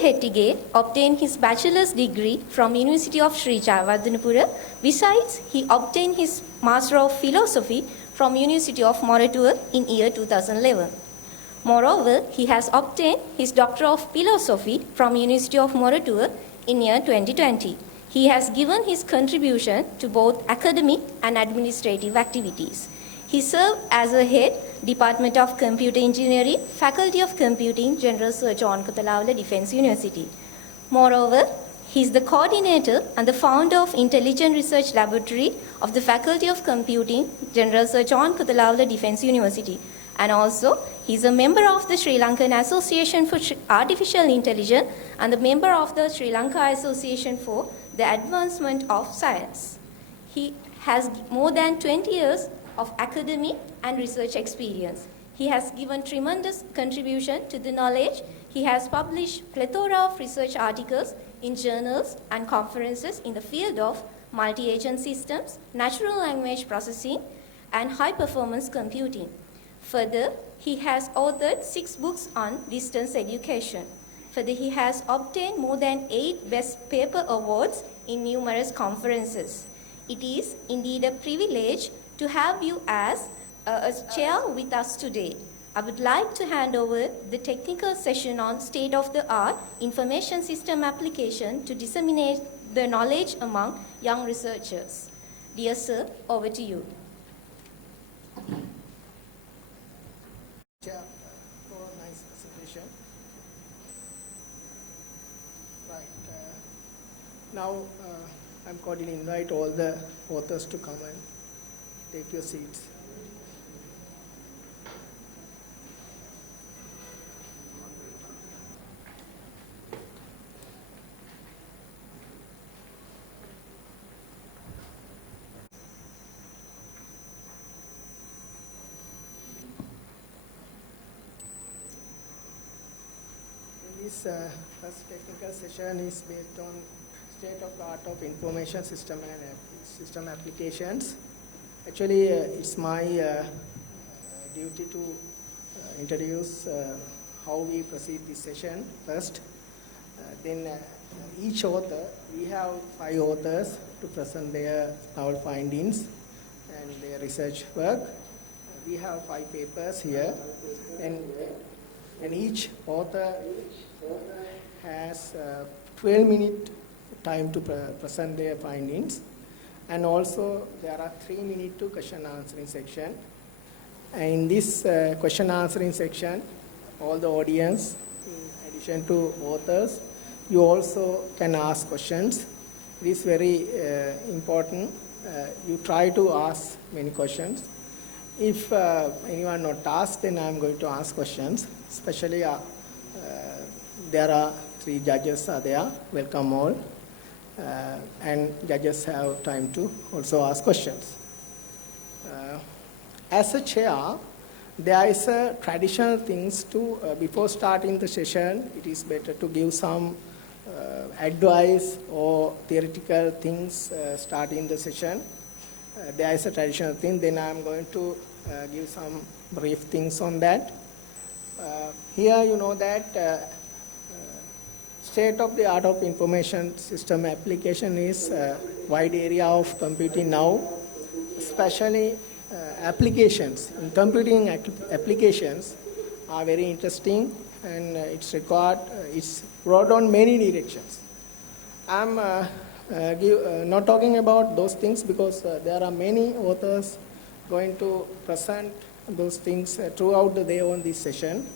Hettige obtained his bachelor's degree from University of Sri Jayawardhanepura. Besides, he obtained his Master of Philosophy from University of Moratuwa in year 2011. Moreover, he has obtained his Doctor of Philosophy from University of Moratuwa in year 2020. He has given his contribution to both academic and administrative activities. He served as a head, Department of Computer Engineering, Faculty of Computing, General Research on Kotelawala Defence University. Moreover, he is the coordinator and the founder of Intelligent Research Laboratory of the Faculty of Computing, General Research on Kotelawala Defence University. And also, he is a member of the Sri Lankan Association for Artificial Intelligence and the member of the Sri Lanka Association for the Advancement of Science. He has more than 20 years of academic and research experience. He has given tremendous contribution to the knowledge. He has published plethora of research articles in journals and conferences in the field of multi-agent systems, natural language processing, and high-performance computing. Further, he has authored 6 books on distance education. Further, he has obtained more than 8 Best Paper Awards in numerous conferences. It is indeed a privilege to have you as a chair with us today. I would like to hand over the technical session on state-of-the-art information system application to disseminate the knowledge among young researchers. Dear sir, over to you. Chair, for a nice presentation. Right. Now, I'm going to invite all the authors to come and take your seats. This first technical session is based on state-of-the-art of information system and system applications. Actually, it's my duty to introduce how we proceed this session first. Then each author, we have 5 authors to present their novel findings and their research work. We have 5 papers here, and each author has 12-minute time to present their findings. And also, there are 3 minutes to question answering section. And in this question answering section, all the audience, in addition to authors, you also can ask questions. It is very important. You try to ask many questions. If anyone not asked, then I'm going to ask questions. Especially, there are 3 judges are there. Welcome all. And judges have time to also ask questions. As a chair, there is a traditional things to, before starting the session, it is better to give some advice or theoretical things starting the session. There is a traditional thing, then I'm going to give some brief things on that. Here you know that state-of-the-art of information system application is a wide area of computing now, especially applications. In computing applications are very interesting, and it's brought on many directions. I'm not talking about those things because there are many authors going to present those things throughout the day on this session.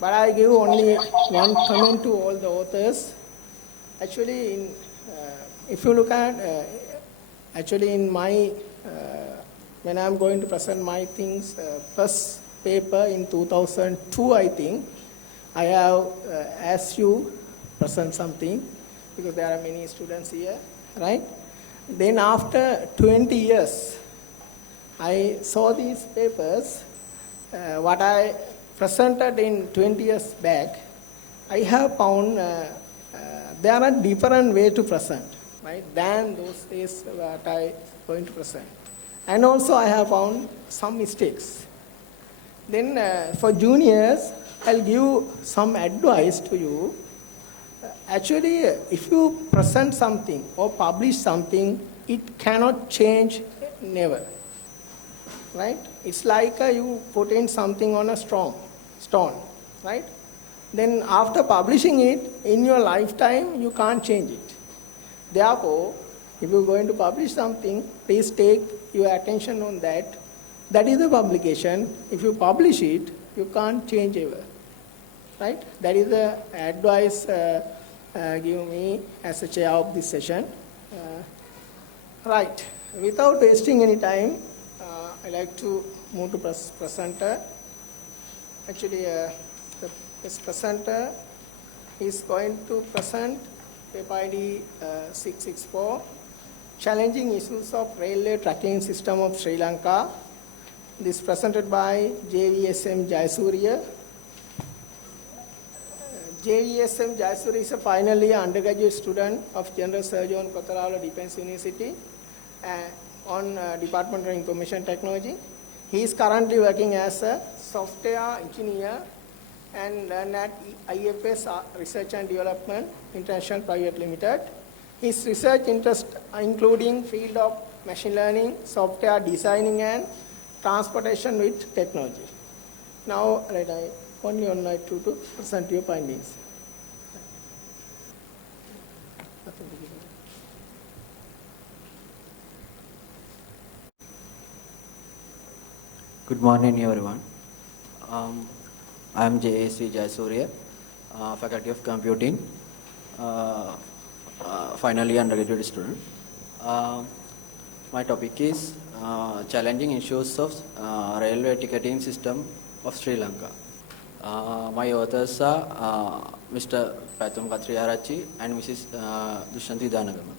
But I give only one comment to all the authors. Actually, if you look at, actually in my, when I'm going to present my things, first paper in 2002, I think, I have asked you present something because there are many students here, right? Then after 20 years, I saw these papers, what I presented in 20 years back, I have found there are different ways to present, right, than those days that I going to present. And also I have found some mistakes. Then for juniors, I'll give some advice to you. Actually, if you present something or publish something, it cannot change never, right? It's like you put in something on a stone, right? Then after publishing it, in your lifetime, you can't change it. Therefore, if you're going to publish something, please take your attention on that. That is the publication. If you publish it, you can't change ever, right? That is the advice give me as the chair of this session. Right. Without wasting any time, I like to move to presenter. Actually, this presenter is going to present paper ID 664, Challenging Issues of Railway Tracking System of Sri Lanka. This presented by JVSM Jayasuriya. JVSM Jayasuriya is a final year undergraduate student of General Surgeon Kotelawala Defence University on Department of Information Technology. He is currently working as a software engineer and at IFS Research and Development International Private Limited. His research interest including field of machine learning, software designing and transportation with technology. Now, I only would like to present your findings. Good morning, everyone. I am JASV Jayasuriya, Faculty of Computing, final year undergraduate student. My topic is challenging issues of railway ticketing system of Sri Lanka. My authors are Mr. Kathriarachchi and Mrs. Vidanagama.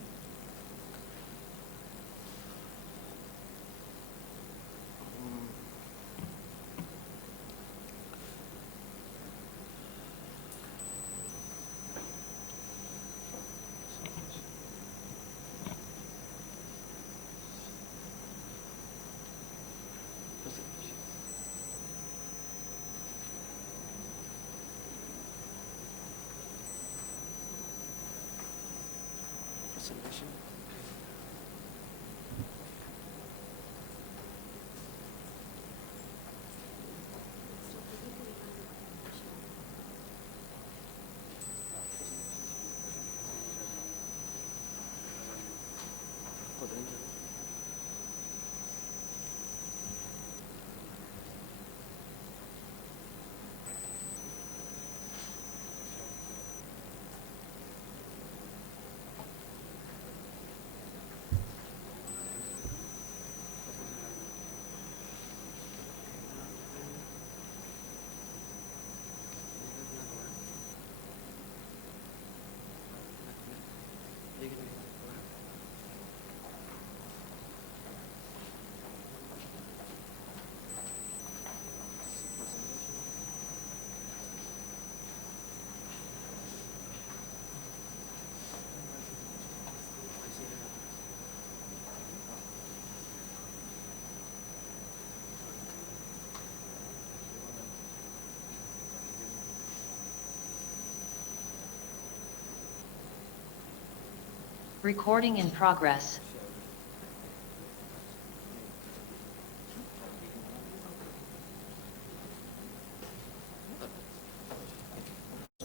Recording in progress.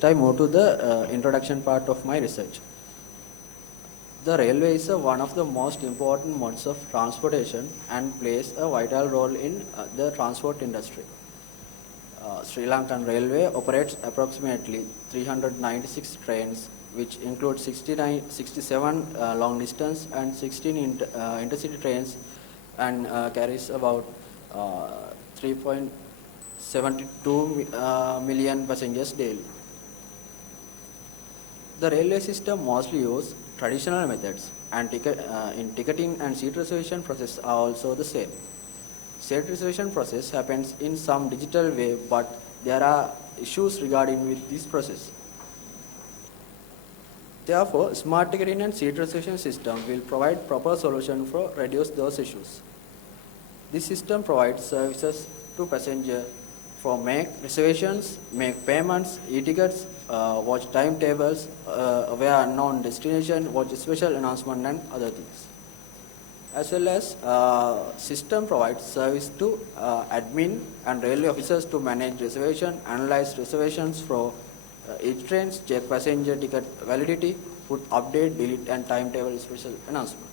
I move to the introduction part of my research. The railway is one of the most important modes of transportation and plays a vital role in the transport industry. Sri Lankan Railway operates approximately 396 trains, which include 67 long distance and 16 intercity trains, and carries about 3.72 million passengers daily. The railway system mostly uses traditional methods, and in ticketing and seat reservation process are also the same. Seat reservation process happens in some digital way, but there are issues regarding with this process. Therefore, smart ticketing and seat reservation system will provide proper solution for reduce those issues. This system provides services to passengers for make reservations, make payments, e-tickets, watch timetables, aware unknown destination, watch special announcement and other things. As well as system provides service to admin and railway officers to manage reservation, analyze reservations for each trains, check passenger ticket validity, put update, delete and timetable special announcements.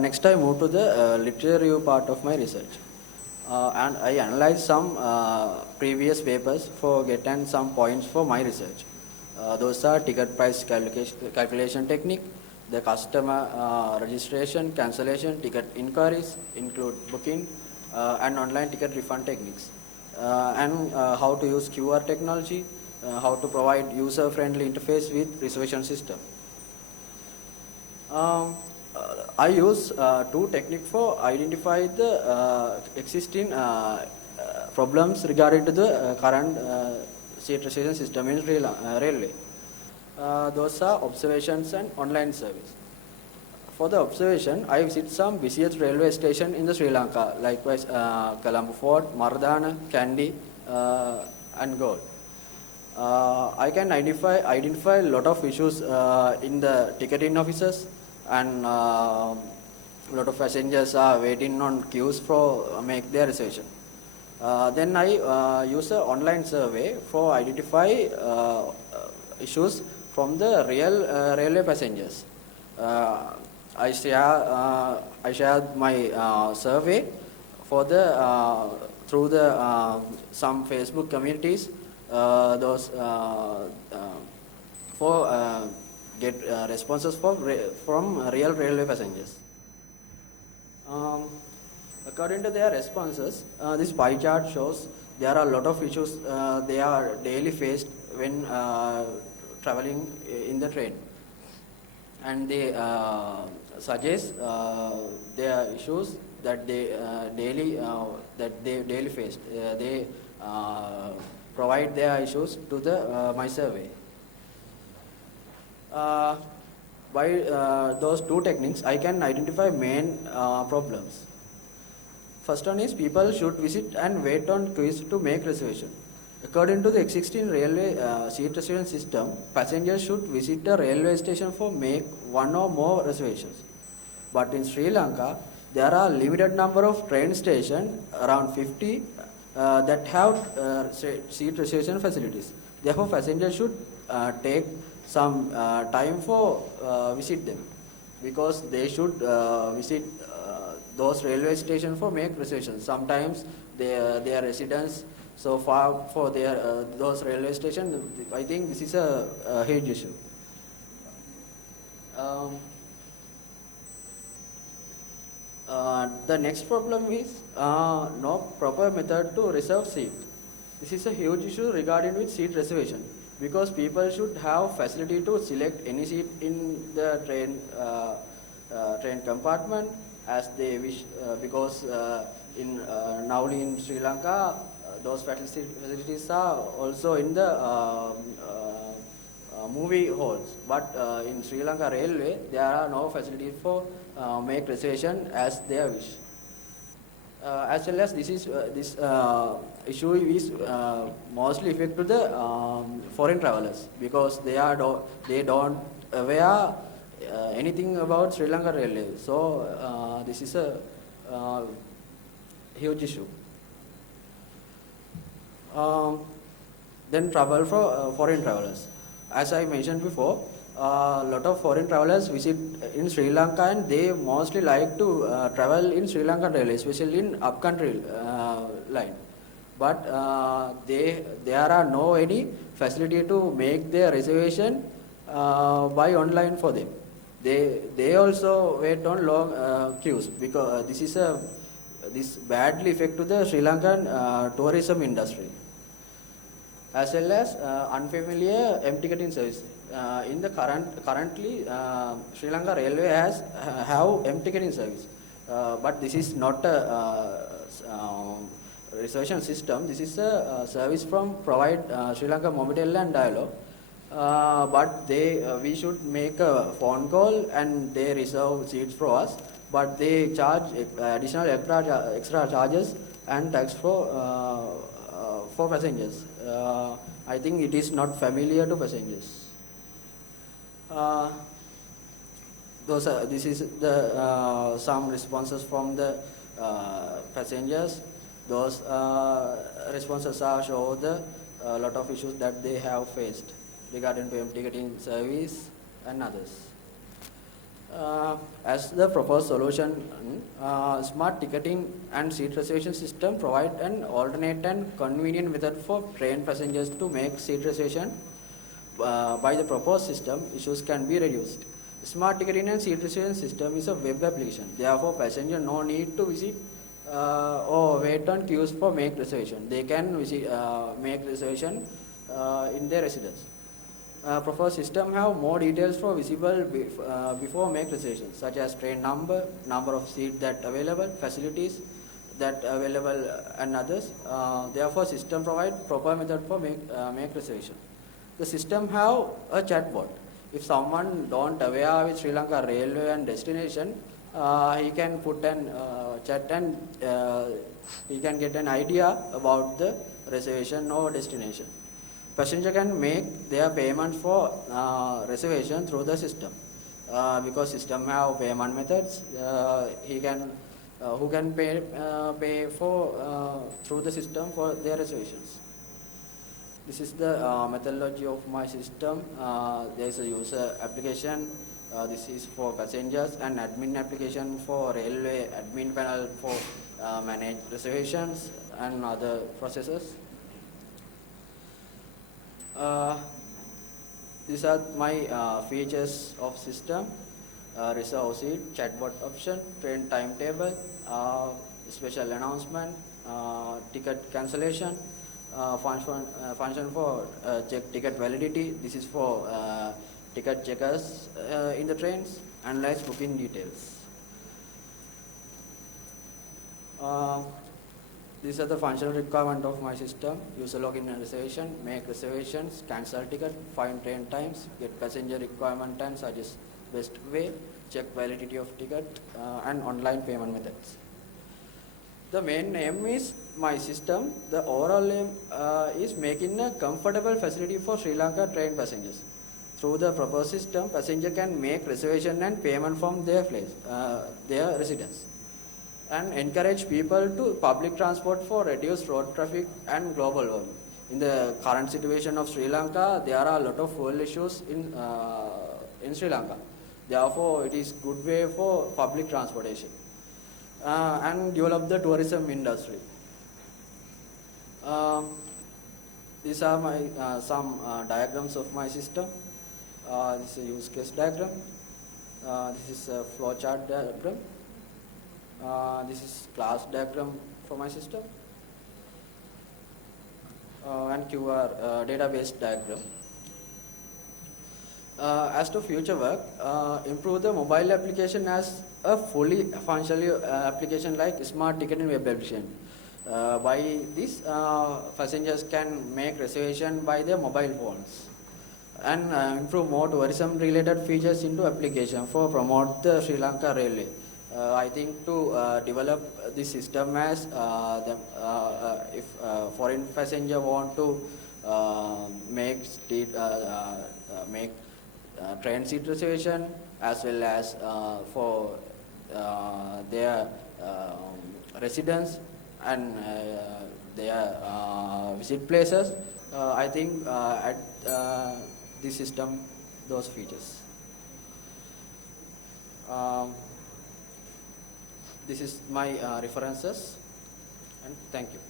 Next, I move to the literature review part of my research. And I analyzed some previous papers for getting some points for my research. Those are ticket price calculation technique, the customer registration, cancellation, ticket inquiries, include booking, and online ticket refund techniques. And how to use QR technology, how to provide user-friendly interface with reservation system. I use two techniques for identify the existing problems regarding to the current seat reservation system in railway. Those are observations and online service. For the observation, I visit some busiest railway station in the Sri Lanka, likewise Colombo Fort, Mardana, Kandy, and Gold. I can identify a lot of issues in the ticketing offices, and a lot of passengers are waiting on queues for make their reservation. Then I use an online survey for identify issues from the real railway passengers. I shared my survey for the through the some Facebook communities. Those for get responses from real railway passengers. According to their responses, this pie chart shows there are a lot of issues they are daily faced when traveling in the train, and they suggest their issues that they daily faced. They provide their issues to the my survey. By those two techniques, I can identify main problems. First one is people should visit and wait on queues to make reservation. According to the existing railway seat reservation system, passengers should visit a railway station for make one or more reservations. But in Sri Lanka, there are limited number of train stations, around 50, that have seat reservation facilities. Therefore, passengers should take some time for visit them, because they should visit those railway stations for make reservations. Sometimes their residents so far for their those railway stations. I think this is a huge issue. The next problem is no proper method to reserve seat. This is a huge issue regarding with seat reservation, because people should have facility to select any seat in the train compartment as they wish, because in now in Sri Lanka those facilities are also in the movie halls, but in Sri Lanka Railway there are no facilities for make reservation as they wish. As well as this issue is mostly affect to the foreign travelers, because they don't aware anything about Sri Lanka Railway. So this is a huge issue. Then trouble for foreign travelers. As I mentioned before, a lot of foreign travelers visit in Sri Lanka and they mostly like to travel in Sri Lankan railway, especially in upcountry line. But there are no any facility to make their reservation by online for them. They also wait on long queues because this badly affect to the Sri Lankan tourism industry, as well as unfamiliar ticketing service. In the currently Sri Lanka Railway have ticketing service, but this is not a reservation system. This is a service from provide Sri Lanka Mobitel and Dialog. But we should make a phone call and they reserve seats for us. But they charge additional extra charges and tax for passengers. I think it is not familiar to passengers. This is the some responses from the passengers. Those responses are show the lot of issues that they have faced regarding BMTN ticketing service and others. As the proposed solution, smart ticketing and seat reservation system provide an alternate and convenient method for train passengers to make seat reservation. By the proposed system, issues can be reduced. Smart ticketing and seat reservation system is a web application. Therefore, passenger no need to visit or wait on queues for make reservation. They can make reservation in their residence. Proposed system have more details for visible before make reservations, such as train number, number of seats that available, facilities that available, and others. Therefore, system provide proper method for make reservation. The system have a chatbot. If someone don't aware with Sri Lanka Railway and destination, he can put an chat and he can get an idea about the reservation or destination. Passenger can make their payment for reservation through the system because system have payment methods. Who can pay for through the system for their reservations. This is the methodology of my system. There is a user application. This is for passengers, and admin application for railway admin panel for manage reservations and other processes. These are my features of system: reserve seat, chatbot option, train timetable, special announcement, ticket cancellation, function for check ticket validity. This is for ticket checkers in the trains, analyze booking details. These are the functional requirement of my system: user login and reservation, make reservations, cancel ticket, find train times, get passenger requirement and suggest best way, check validity of ticket, and online payment methods. The main aim is my system. The overall aim is making a comfortable facility for Sri Lanka train passengers. Through the proposed system, passenger can make reservation and payment from their place, their residence, and encourage people to public transport for reduced road traffic and global warming. In the current situation of Sri Lanka, there are a lot of fuel issues in Sri Lanka. Therefore, it is good way for public transportation and develop the tourism industry. These are my some diagrams of my system. This is a use case diagram. This is a flowchart diagram. This is class diagram for my system, and QR database diagram. As to future work, improve the mobile application as a fully functional application like smart ticketing web application. By this, passengers can make reservation by their mobile phones, and improve more tourism related features into application for promote the Sri Lanka Railway. I think to develop this system as if foreign passenger want to make train seat reservation as well as for their residents and their visit places. I think at the system, those features. This is my references, and thank you.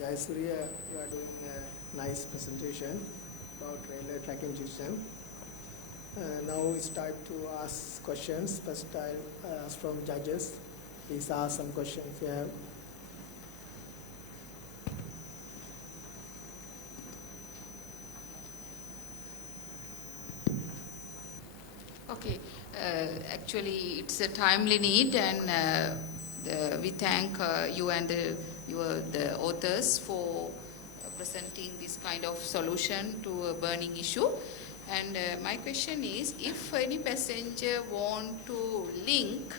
Jayasuriya, you are doing a nice presentation about railway tracking system. Now it's time to ask questions. First I'll ask from judges. Please ask some questions if you have. Okay, actually it's a timely need, and we thank you and the authors for presenting this kind of solution to a burning issue. And my question is, if any passenger want to link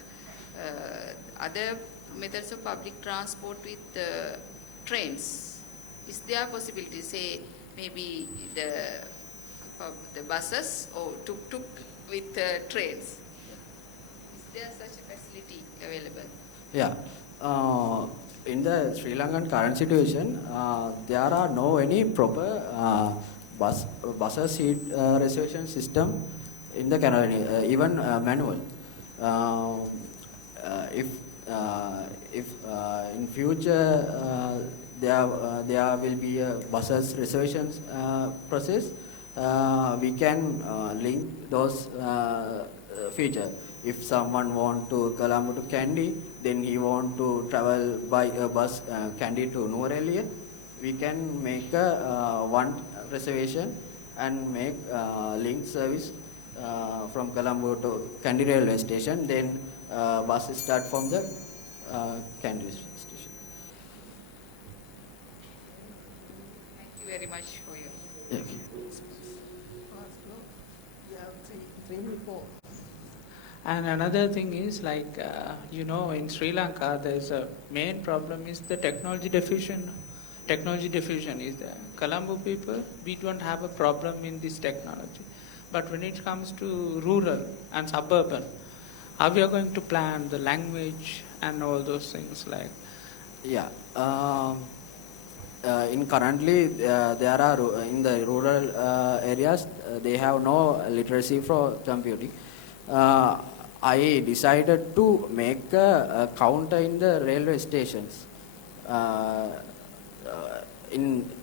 other methods of public transport with trains, is there a possibility, say maybe the buses or tuk-tuk with trains? Is there such a facility available? Yeah. In the Sri Lankan current situation, there are no any proper bus seat reservation system in the Canada, even manual. If in future there will be a buses reservations process, we can link those features. If someone want to Colombo to Kandy, then he want to travel by a bus Kandy to Nuwara, we can make one reservation and make link service from Colombo to Kandy railway station. Then bus start from the Kandy station. Thank you very much for your. Okay. You have three more. And another thing is like, in Sri Lanka, there's a main problem is the technology diffusion. Technology diffusion is there. Colombo people, we don't have a problem in this technology. But when it comes to rural and suburban, how we are going to plan the language and all those things like? Yeah. In currently, there are in the rural areas, they have no literacy for computing. I decided to make a counter in the railway stations.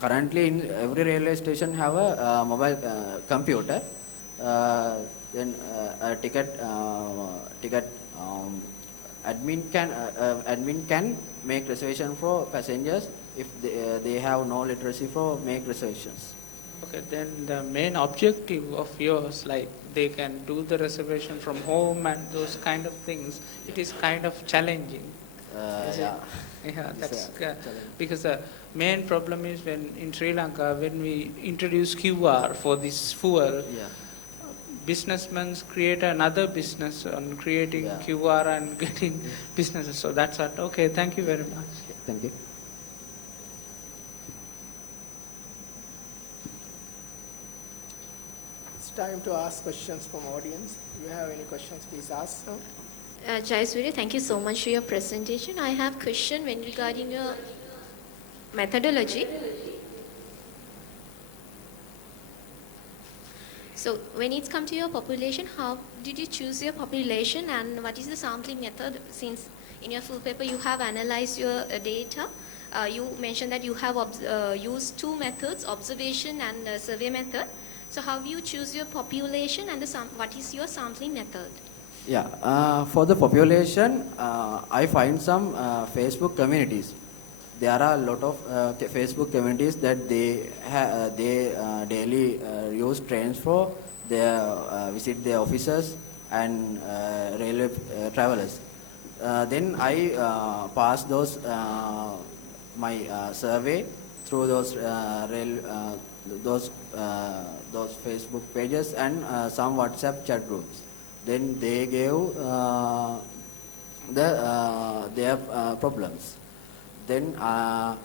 Currently, in every railway station have a mobile computer. Then a ticket admin can make reservation for passengers if they have no literacy for make reservations. Okay, then the main objective of yours, like they can do the reservation from home and those kind of things, it is kind of challenging. Yeah. Yeah, that's because the main problem is when in Sri Lanka, when we introduce QR for this fuel, Yeah. businessmen create another business on creating QR and getting businesses. So that's what. Okay, thank you very much. Thank you. It's time to ask questions from audience. If you have any questions, please ask. Jayasuriya, thank you so much for your presentation. I have a question when regarding your methodology. So when it's come to your population, how did you choose your population and what is the sampling method? Since in your full paper you have analyzed your data, you mentioned that you have used two methods, observation and survey method. So how do you choose your population and what is your sampling method? Yeah, for the population, I find some Facebook communities. There are a lot of Facebook communities that they daily use trains for their visit their offices and railway travelers. Then I pass those my survey through those Facebook pages and some WhatsApp chat groups. Then they gave their problems. Then I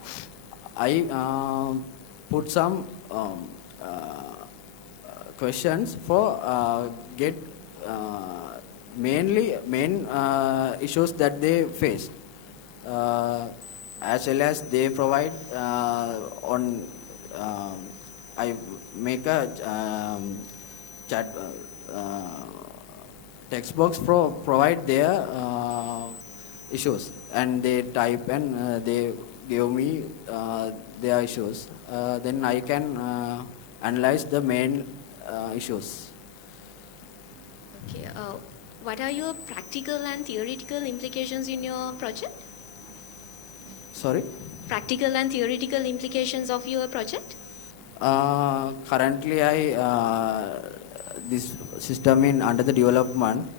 put some questions for get main issues that they face, as well as they provide on. I make a chat text box provide their issues, and they type and they give me their issues. Then I can analyze the main issues. Okay. What are your practical and theoretical implications in your project? Sorry? Practical and theoretical implications of your project? Currently, this system in under the development.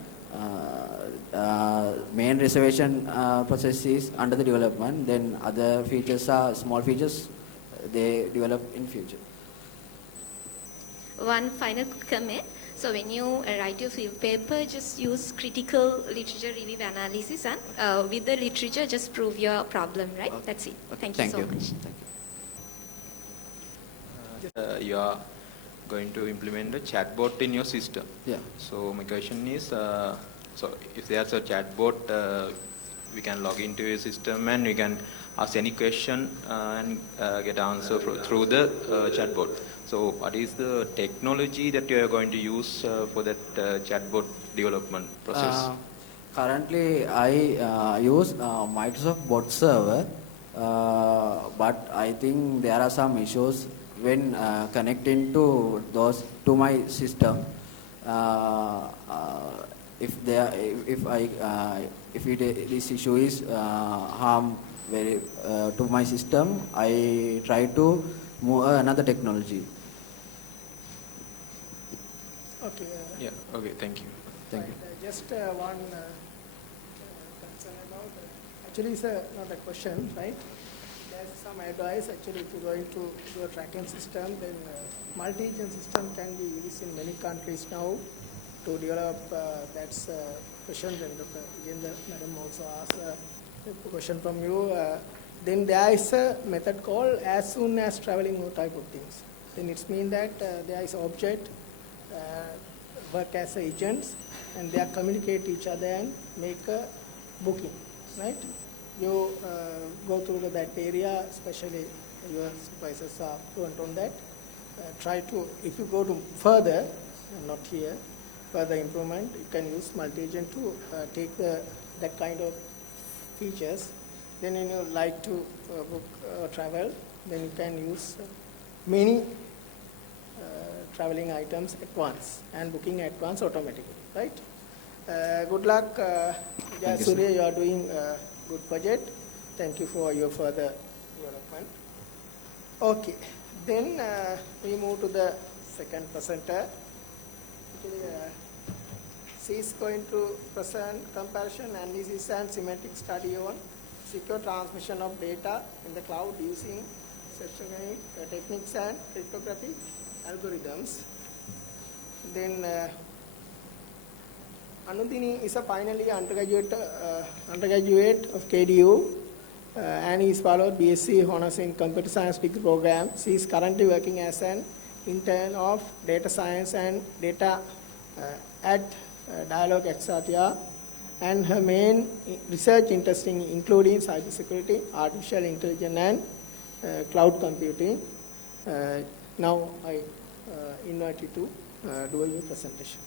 Main reservation process is under the development. Then other features are small features. They develop in future. One final comment. So when you write your field paper, just use critical literature review analysis, and with the literature, just prove your problem, right? Okay. That's it. Okay. Thank you so much. Thank you. You are going to implement a chatbot in your system. Yeah. So my question is, so if there's a chatbot, we can log into your system and we can ask any question and get answer through the chatbot. So what is the technology that you are going to use for that chatbot development process? Currently, I use Microsoft Bot Server, but I think there are some issues when connecting to my system. If this issue is harm to my system, I try to move another technology. Okay. Yeah. Okay. Thank you. Thank you. Just one concern about, actually it's not a question, right? There's some advice, actually, if you're going to do a tracking system, then multi-agent system can be used in many countries now to develop. That's a question that Dr. Vijendra Madam also asked a question from you. Then there is a method called as soon as traveling type of things. Then it means that there is object work as agents, and they communicate each other and make a booking, right? You go through that area, especially your supervisors are fluent on that. Try to, if you go to further, not here, further improvement, you can use multi-agent to take that kind of features. Then when you like to book travel, then you can use many traveling items at once and booking at once automatically, right? Good luck, Jayasuriya, you are doing a good project. Thank you for your further development. Okay, then we move to the second presenter. Actually, she is going to present comparison, analysis and semantic study on secure transmission of data in the cloud using steganographic techniques and cryptographic algorithms. Then Anudini is a finally undergraduate of KDU and is followed BSc Honours in Computer Science degree program. She is currently working as an intern of data science and data at Dialog AKSA, and her main research interesting including cybersecurity, artificial intelligence and cloud computing. Now I invite you to do your presentation.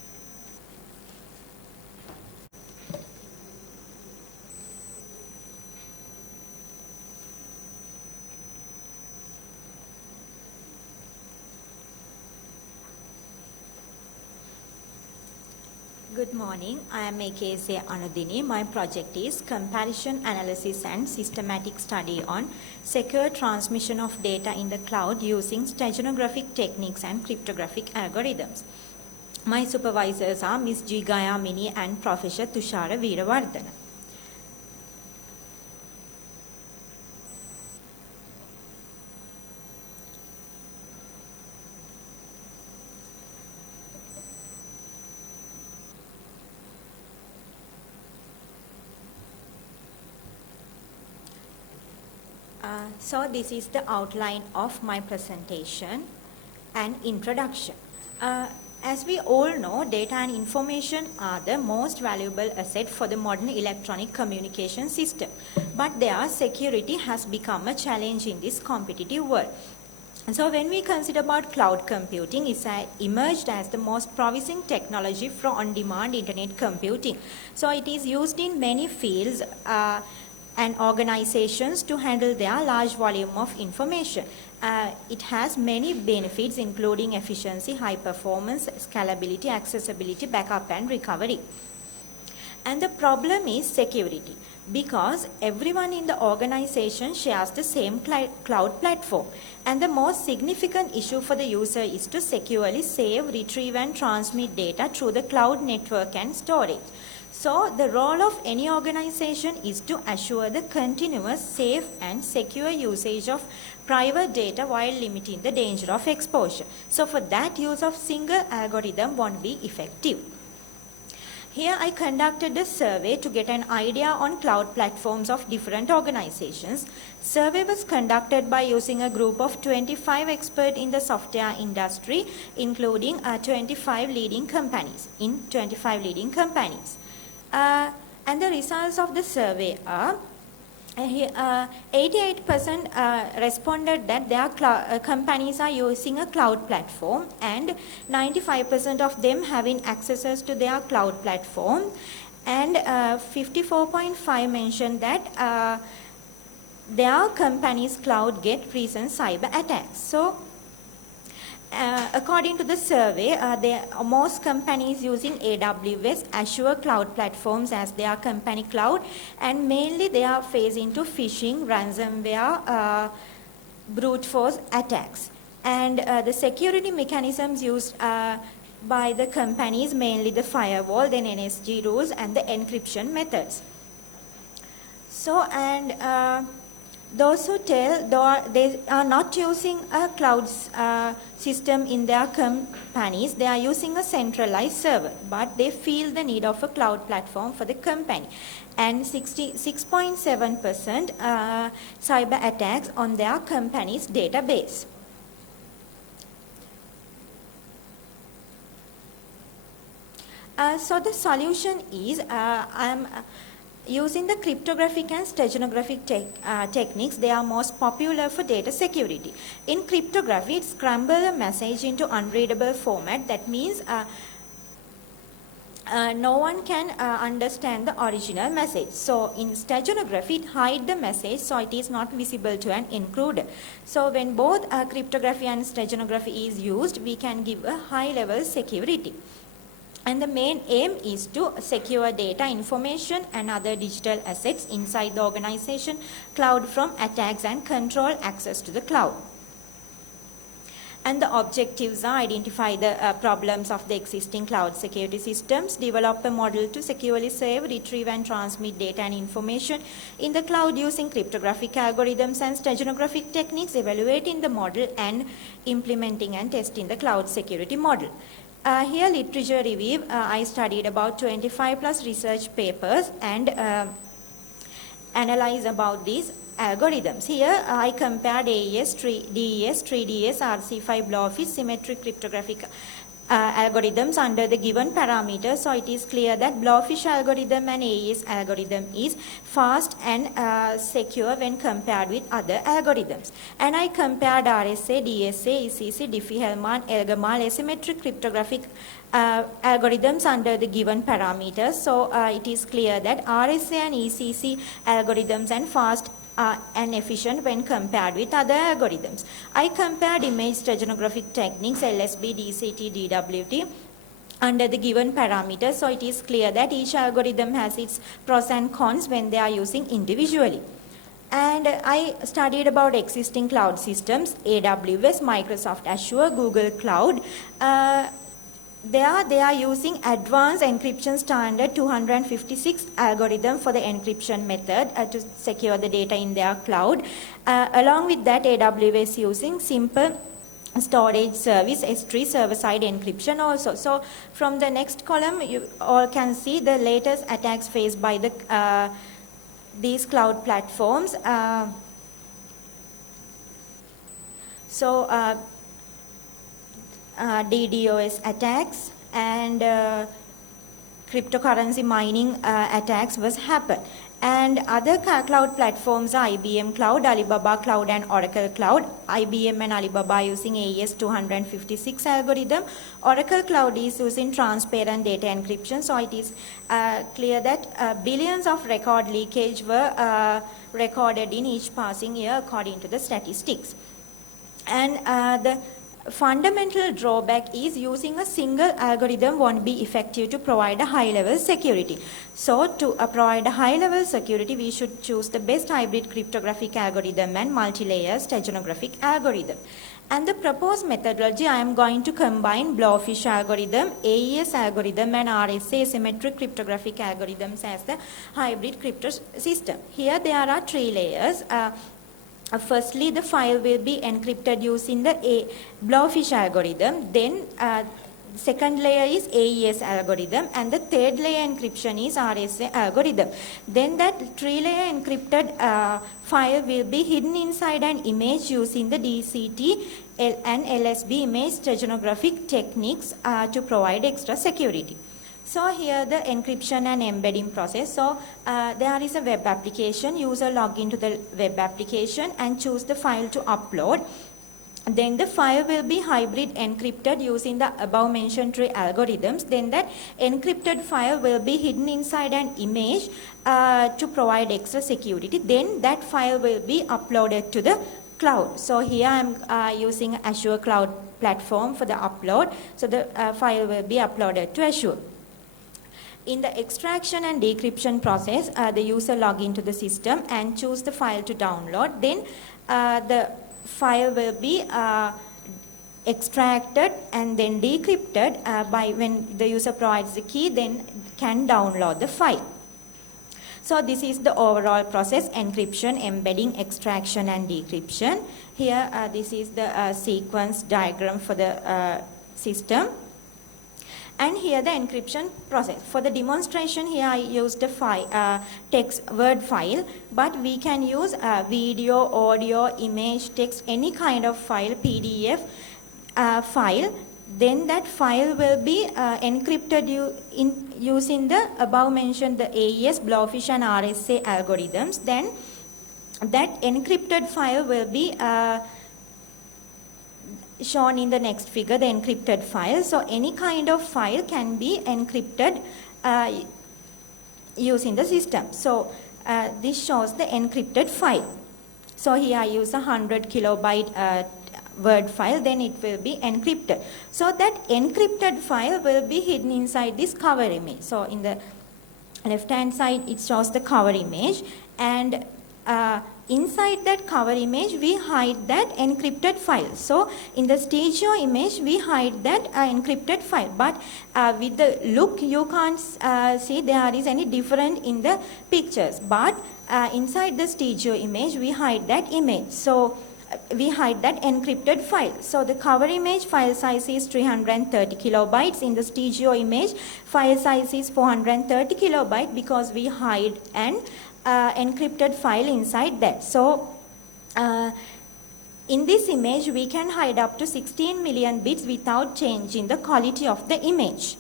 Good morning. I am AKSA Anudini. My project is Comparison, Analysis and Systematic Study on Secure Transmission of Data in the Cloud using Steganographic Techniques and Cryptographic Algorithms. My supervisors are Ms. G. Gayamini and Professor Tushara Weerawardhne. So this is the outline of my presentation and introduction. As we all know, data and information are the most valuable asset for the modern electronic communication system. But their security has become a challenge in this competitive world. And so when we consider about cloud computing, it's emerged as the most promising technology for on-demand internet computing. So it is used in many fields and organizations to handle their large volume of information. It has many benefits including efficiency, high performance, scalability, accessibility, backup and recovery. And the problem is security, because everyone in the organization shares the same cloud platform. And the most significant issue for the user is to securely save, retrieve and transmit data through the cloud network and storage. So the role of any organization is to assure the continuous, safe and secure usage of private data while limiting the danger of exposure. So for that, use of single algorithm won't be effective. Here I conducted a survey to get an idea on cloud platforms of different organizations. Survey was conducted by using a group of 25 experts in the software industry, including 25 leading companies. And the results of the survey are 88% responded that their companies are using a cloud platform, and 95% of them having accesses to their cloud platform, and 54.5% mentioned that their company's cloud get recent cyber attacks. So according to the survey, most companies using AWS, Azure cloud platforms as their company cloud, and mainly they are facing to phishing, ransomware, brute force attacks. And the security mechanisms used by the companies, mainly the firewall, then NSG rules and the encryption methods. So, and those who tell they are not using a cloud system in their companies, they are using a centralized server, but they feel the need of a cloud platform for the company. And 66.7% cyber attacks on their company's database. So the solution is, using the cryptographic and steganographic techniques, they are most popular for data security. In cryptography, it scrambles a message into unreadable format. That means no one can understand the original message. So in steganography, it hides the message, so it is not visible to an intruder. So when both cryptography and steganography is used, we can give a high level security. And the main aim is to secure data, information and other digital assets inside the organization cloud from attacks and control access to the cloud. And the objectives are identify the problems of the existing cloud security systems, develop a model to securely save, retrieve and transmit data and information in the cloud using cryptographic algorithms and steganographic techniques, evaluating the model and implementing and testing the cloud security model. Here literature review, I studied about 25 plus research papers and analyze about these algorithms. Here I compared AES, DES, 3DS, RC5, BLOFIS, symmetric cryptographic algorithms under the given parameters. So it is clear that BLOFIS algorithm and AES algorithm is fast and secure when compared with other algorithms. And I compared RSA, DSA, ECC, Diffie-Hellman, Elgamal, asymmetric cryptographic algorithms under the given parameters. So it is clear that RSA and ECC algorithms and fast and efficient when compared with other algorithms. I compared image steganographic techniques, LSB, DCT, DWT under the given parameters. So it is clear that each algorithm has its pros and cons when they are using individually. And I studied about existing cloud systems, AWS, Microsoft Azure, Google Cloud. They are using advanced encryption standard 256 algorithm for the encryption method to secure the data in their cloud. Along with that, AWS using simple storage service, S3 server-side encryption also. So from the next column, you all can see the latest attacks faced by the these cloud platforms. DDoS attacks and cryptocurrency mining attacks was happened. And other cloud platforms are IBM Cloud, Alibaba Cloud and Oracle Cloud. IBM and Alibaba are using AES 256 algorithm. Oracle Cloud is using transparent data encryption. So it is clear that billions of record leakage were recorded in each passing year according to the statistics. And the fundamental drawback is using a single algorithm won't be effective to provide a high-level security. So to provide a high-level security, we should choose the best hybrid cryptographic algorithm and multi-layer steganographic algorithm. And the proposed methodology, I am going to combine Blowfish algorithm, AES algorithm and RSA symmetric cryptographic algorithms as the hybrid crypto system. Here there are 3 layers. Firstly, the file will be encrypted using the Blowfish algorithm. Then second layer is AES algorithm, and the third layer encryption is RSA algorithm. Then that 3-layer encrypted file will be hidden inside an image using the DCT and LSB image steganographic techniques to provide extra security. So here the encryption and embedding process. So there is a web application. User log into the web application and choose the file to upload. Then the file will be hybrid encrypted using the above mentioned 3 algorithms. Then that encrypted file will be hidden inside an image to provide extra security. Then that file will be uploaded to the cloud. So here I am using Azure Cloud Platform for the upload. So the file will be uploaded to Azure. In the extraction and decryption process, the user log into the system and choose the file to download. Then the file will be extracted and then decrypted by when the user provides the key, then can download the file. So this is the overall process: encryption, embedding, extraction and decryption. Here this is the sequence diagram for the system. And here the encryption process. For the demonstration here I used a text word file, but we can use video, audio, image, text, any kind of file, PDF file. Then that file will be encrypted using the above mentioned the AES, Blowfish and RSA algorithms. Then that encrypted file will be shown in the next figure, the encrypted file. So any kind of file can be encrypted using the system. So this shows the encrypted file. So here I use 100 kilobyte word file, then it will be encrypted. So that encrypted file will be hidden inside this cover image. So in the left hand side it shows the cover image, and inside that cover image we hide that encrypted file. So in the stereo image we hide that encrypted file, but with the look you can't see there is any different in the pictures, but inside the stereo image we hide that image. So we hide that encrypted file. So the cover image file size is 330 kilobytes. In the stereo image file size is 430 kilobytes because we hide an encrypted file inside that. So in this image we can hide up to 16 million bits without changing the quality of the image.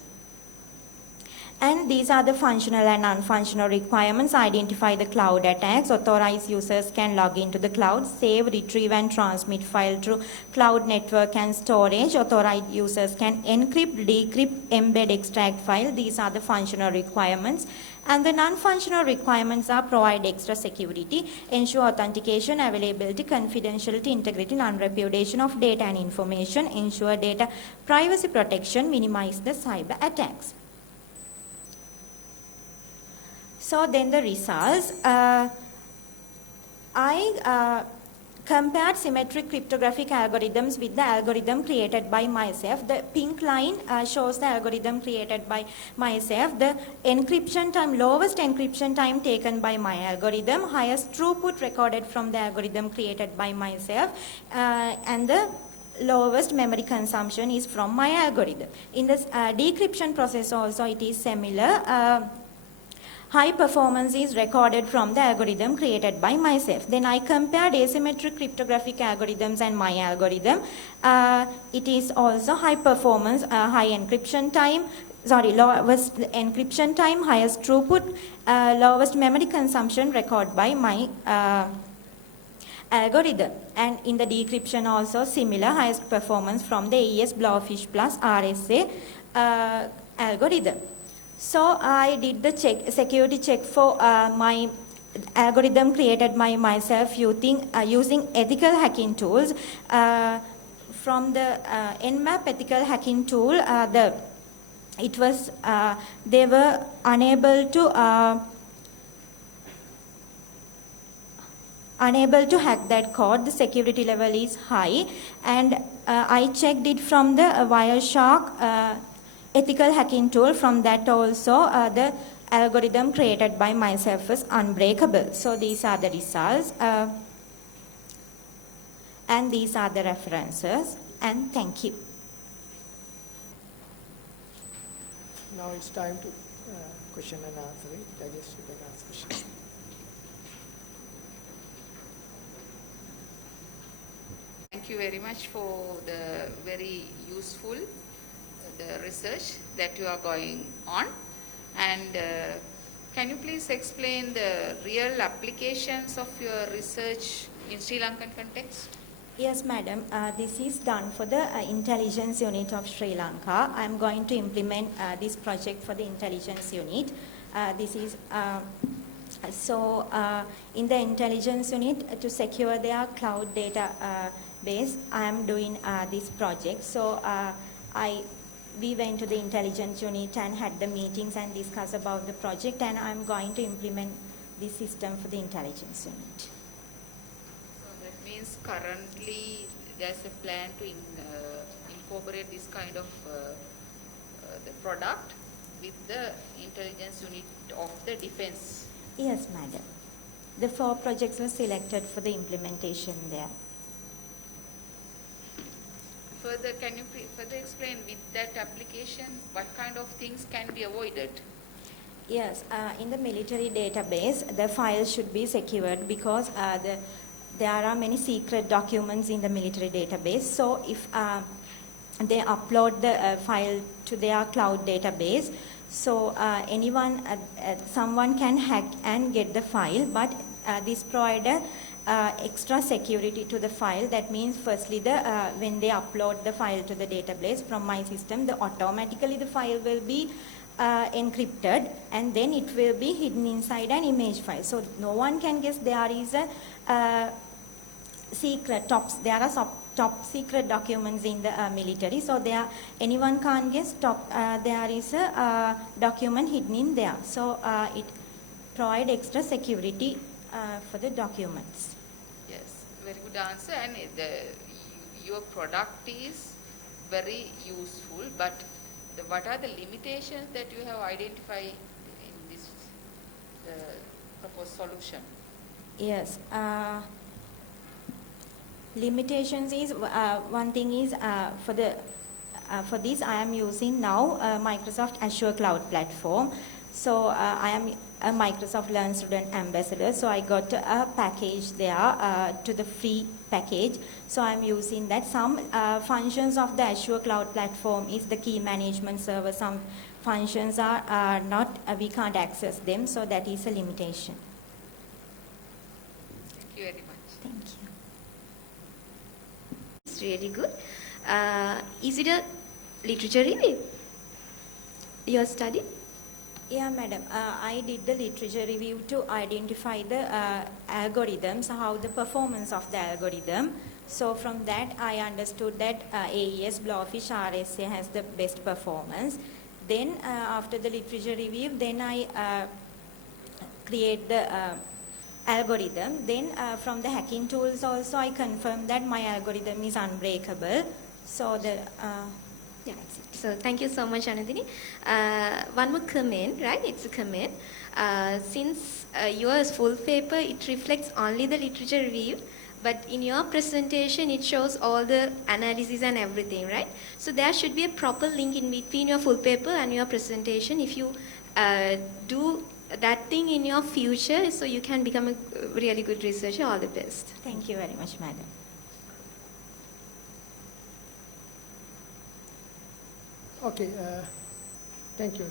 And these are the functional and non-functional requirements. Identify the cloud attacks. Authorized users can log into the cloud, save, retrieve and transmit file through cloud network and storage. Authorized users can encrypt, decrypt, embed, extract file. These are the functional requirements. And the non-functional requirements are: provide extra security, ensure authentication, availability, confidentiality, integrity, non-repudiation of data and information, ensure data privacy protection, minimize the cyber attacks. So then the results, I compared symmetric cryptographic algorithms with the algorithm created by myself. The pink line shows the algorithm created by myself. The encryption time, lowest encryption time taken by my algorithm, highest throughput recorded from the algorithm created by myself, and the lowest memory consumption is from my algorithm. In this decryption process also it is similar. high performance is recorded from the algorithm created by myself. Then I compared asymmetric cryptographic algorithms and my algorithm. It is also high performance, high encryption time, lowest encryption time, highest throughput, lowest memory consumption recorded by my algorithm. And in the decryption also similar, highest performance from the AES Blowfish plus RSA algorithm. So I did the security check for my algorithm created by myself using ethical hacking tools. From the Nmap ethical hacking tool, they were unable to hack that code. The security level is high, and I checked it from the Wireshark ethical hacking tool. From that also the algorithm created by myself is unbreakable. So these are the results, and these are the references, and thank you. Now it's time to question and answer it. I guess you can ask questions. Thank you very much for the very useful the research that you are going on. And can you please explain the real applications of your research in Sri Lankan context? Yes, madam. This is done for the intelligence unit of Sri Lanka. I am going to implement this project for the intelligence unit. This is in the intelligence unit to secure their cloud data base. I am doing this project. So we went to the intelligence unit and had the meetings and discussed about the project, and I am going to implement this system for the intelligence unit. So that means currently there's a plan to incorporate this kind of the product with the intelligence unit of the defense. Yes, madam. The 4 projects were selected for the implementation there. Further, can you further explain with that application what kind of things can be avoided? Yes, in the military database, the files should be secured because there are many secret documents in the military database. So if they upload the file to their cloud database, so someone can hack and get the file, but this provider extra security to the file. That means firstly when they upload the file to the database from my system, automatically the file will be encrypted, and then it will be hidden inside an image file. So no one can guess there is a there are top secret documents in the military. So anyone can't guess there is a document hidden in there. So it provides extra security for the documents. Yes, very good answer. And your product is very useful, but what are the limitations that you have identified in this proposed solution? Yes. Limitations is one thing is for this I am using now Microsoft Azure Cloud Platform. So I am a Microsoft Learn Student Ambassador. So I got a package there to the free package. So I am using that. Some functions of the Azure Cloud Platform is the key management server. Some functions are not, we can't access them. So that is a limitation. Thank you very much. Thank you. It's really good. Is it a literature review? Your study? Yeah, madam. I did the literature review to identify the algorithms, how the performance of the algorithm. So from that, I understood that AES, Blowfish, RSA has the best performance. Then after the literature review, then I create the algorithm. Then from the hacking tools also, I confirmed that my algorithm is unbreakable. So yeah, that's it. So thank you so much, Anudini. One more comment, right? It's a comment. Since yours full paper, it reflects only the literature review, but in your presentation, it shows all the analysis and everything, right? So there should be a proper link in between your full paper and your presentation. If you do that thing in your future so you can become a really good researcher. All the best. Thank you very much, madam. Okay, thank you.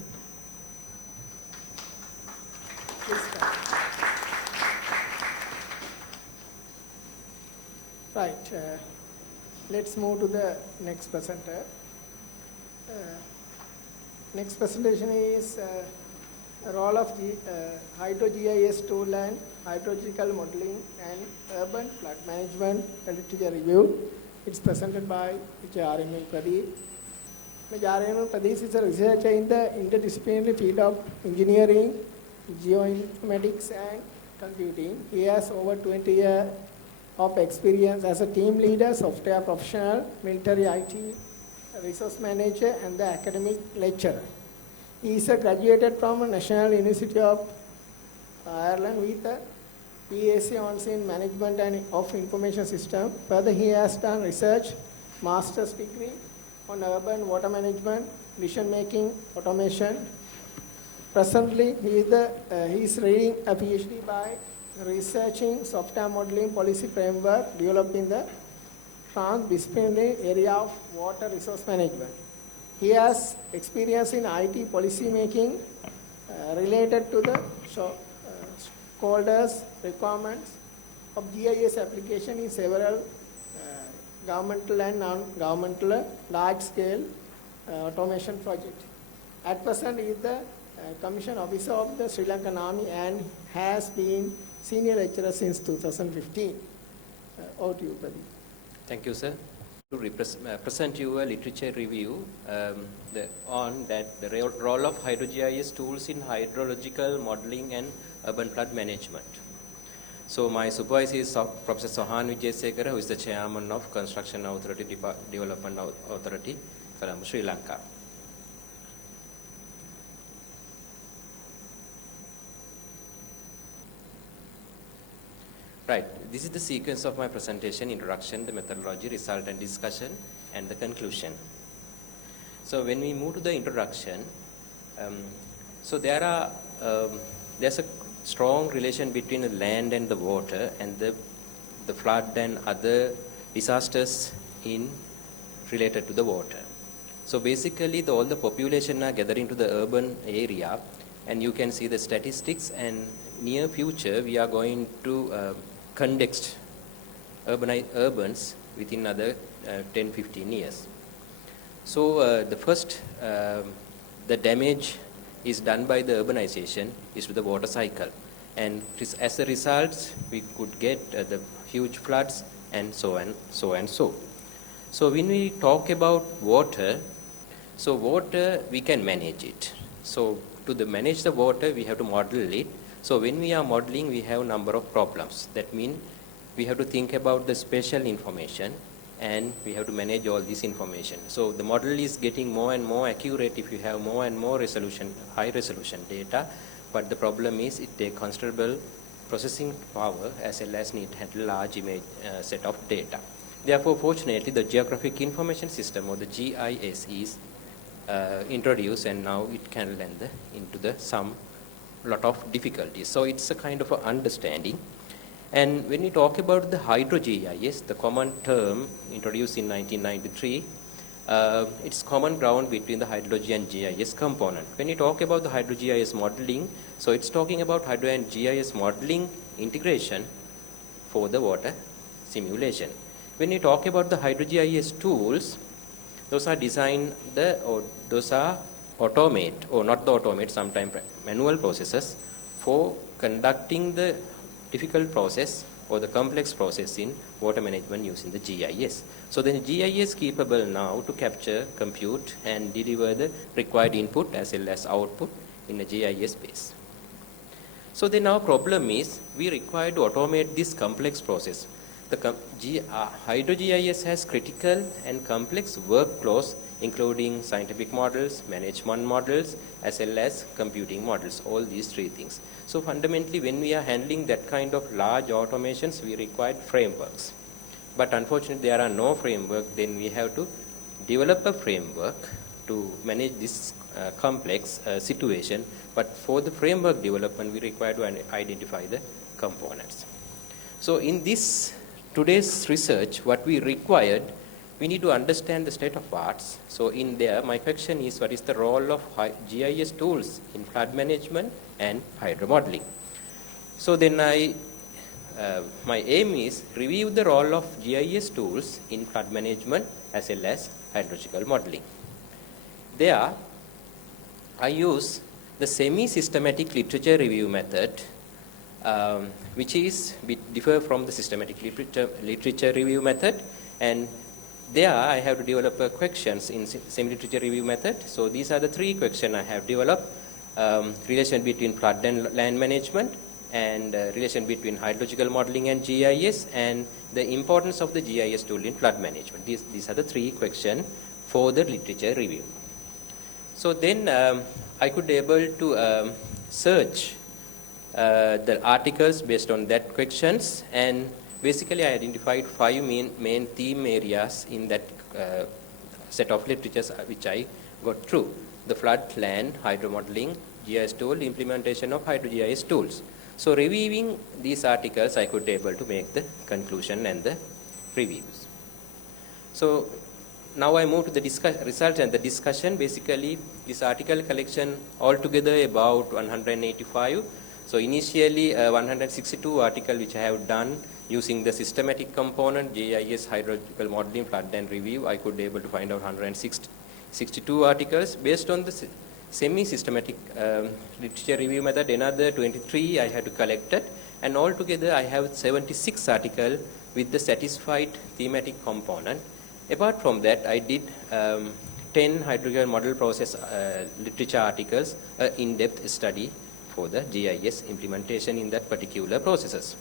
Please start. Right, let's move to the next presenter. Next presentation is role of Hydro-GIS tool and hydrological modeling and urban flood management literature review. It's presented by Chairperson Pradeep. Jayasuriya Pradeep is a researcher in the interdisciplinary field of engineering, geoinformatics and computing. He has over 20 years of experience as a team leader, software professional, military IT, resource manager and the academic lecturer. He is graduated from National University of Ireland with a BSc Honours in Management and of Information System. Further, he has done research, master's degree on urban water management, decision making, automation. Presently, he is reading a PhD by researching software modeling policy framework developed in the transdisciplinary area of water resource management. He has experience in IT policy making related to the stakeholders' requirements of GIS application in several governmental and non-governmental large-scale automation projects. At present, he is the Commission Officer of the Sri Lankan Army and has been senior lecturer since 2015. Over to you, Pradeep. Thank you, sir. To present you a literature review on the role of Hydro-GIS tools in hydrological modeling and urban flood management. So my supervisor is Professor Sohan Wijesekera, who is the chairman of Construction Authority Development Authority, Colombo, Sri Lanka. Right, this is the sequence of my presentation: introduction, the methodology, result and discussion, and the conclusion. So when we move to the introduction, so there's a strong relation between the land and the water and the flood and other disasters related to the water. So basically all the population are gathering to the urban area, and you can see the statistics, and near future we are going to context urbans within another 10-15 years. So the first, the damage is done by the urbanization is to the water cycle, and as a result we could get the huge floods and so and so. So when we talk about water, so water we can manage it. So to manage the water we have to model it. So when we are modeling, we have a number of problems. That means we have to think about the spatial information, and we have to manage all this information. So the model is getting more and more accurate if you have more and more resolution, high resolution data. But the problem is it takes considerable processing power as well as need to handle large image set of data. Therefore, fortunately, the Geographic Information System, or the GIS, is introduced, and now it can lend into some lot of difficulties. So it's a kind of an understanding. And when we talk about the Hydro-GIS, the common term introduced in 1993, it's common ground between the hydrology and GIS component. When we talk about the Hydro-GIS modeling, so it's talking about hydro and GIS modeling integration for the water simulation. When we talk about the Hydro-GIS tools, those are designed, those are automate, or not the automate, sometimes manual processes for conducting the difficult process or the complex process in water management using the GIS. So the GIS capable now to capture, compute and deliver the required input as well as output in a GIS space. So then our problem is we require to automate this complex process. The Hydro-GIS has critical and complex workflows, including scientific models, management models, as well as computing models, all these three things. So fundamentally, when we are handling that kind of large automations, we require frameworks. But unfortunately, there are no framework. Then we have to develop a framework to manage this complex situation, but for the framework development, we require to identify the components. So in this today's research, what we required, we need to understand the state of arts. So in there, my question is, what is the role of GIS tools in flood management and hydromodeling? So then my aim is review the role of GIS tools in flood management as well as hydrological modeling. There, I use the semi-systematic literature review method, which is differ from the systematic literature review method, and there I have to develop questions in semi-literature review method. So these are the 3 questions I have developed: relation between flood and land management, and relation between hydrological modeling and GIS, and the importance of the GIS tool in flood management. These are the 3 questions for the literature review. So then I could be able to search the articles based on that questions, and basically I identified 5 main theme areas in that set of literatures which I got through: the flood, land, hydromodeling, GIS tool, implementation of hydro-GIS tools. So reviewing these articles, I could be able to make the conclusion and the reviews. So now I move to the results and the discussion. Basically, this article collection altogether about 185. So initially 162 articles which I have done using the systematic component, GIS, hydrological modeling, flood and review. I could be able to find out 162 articles based on the semi-systematic literature review method. Another 23 I had to collect it, and altogether I have 76 articles with the satisfied thematic component. Apart from that, I did 10 hydrological model process literature articles, in-depth study for the GIS implementation in that particular processes.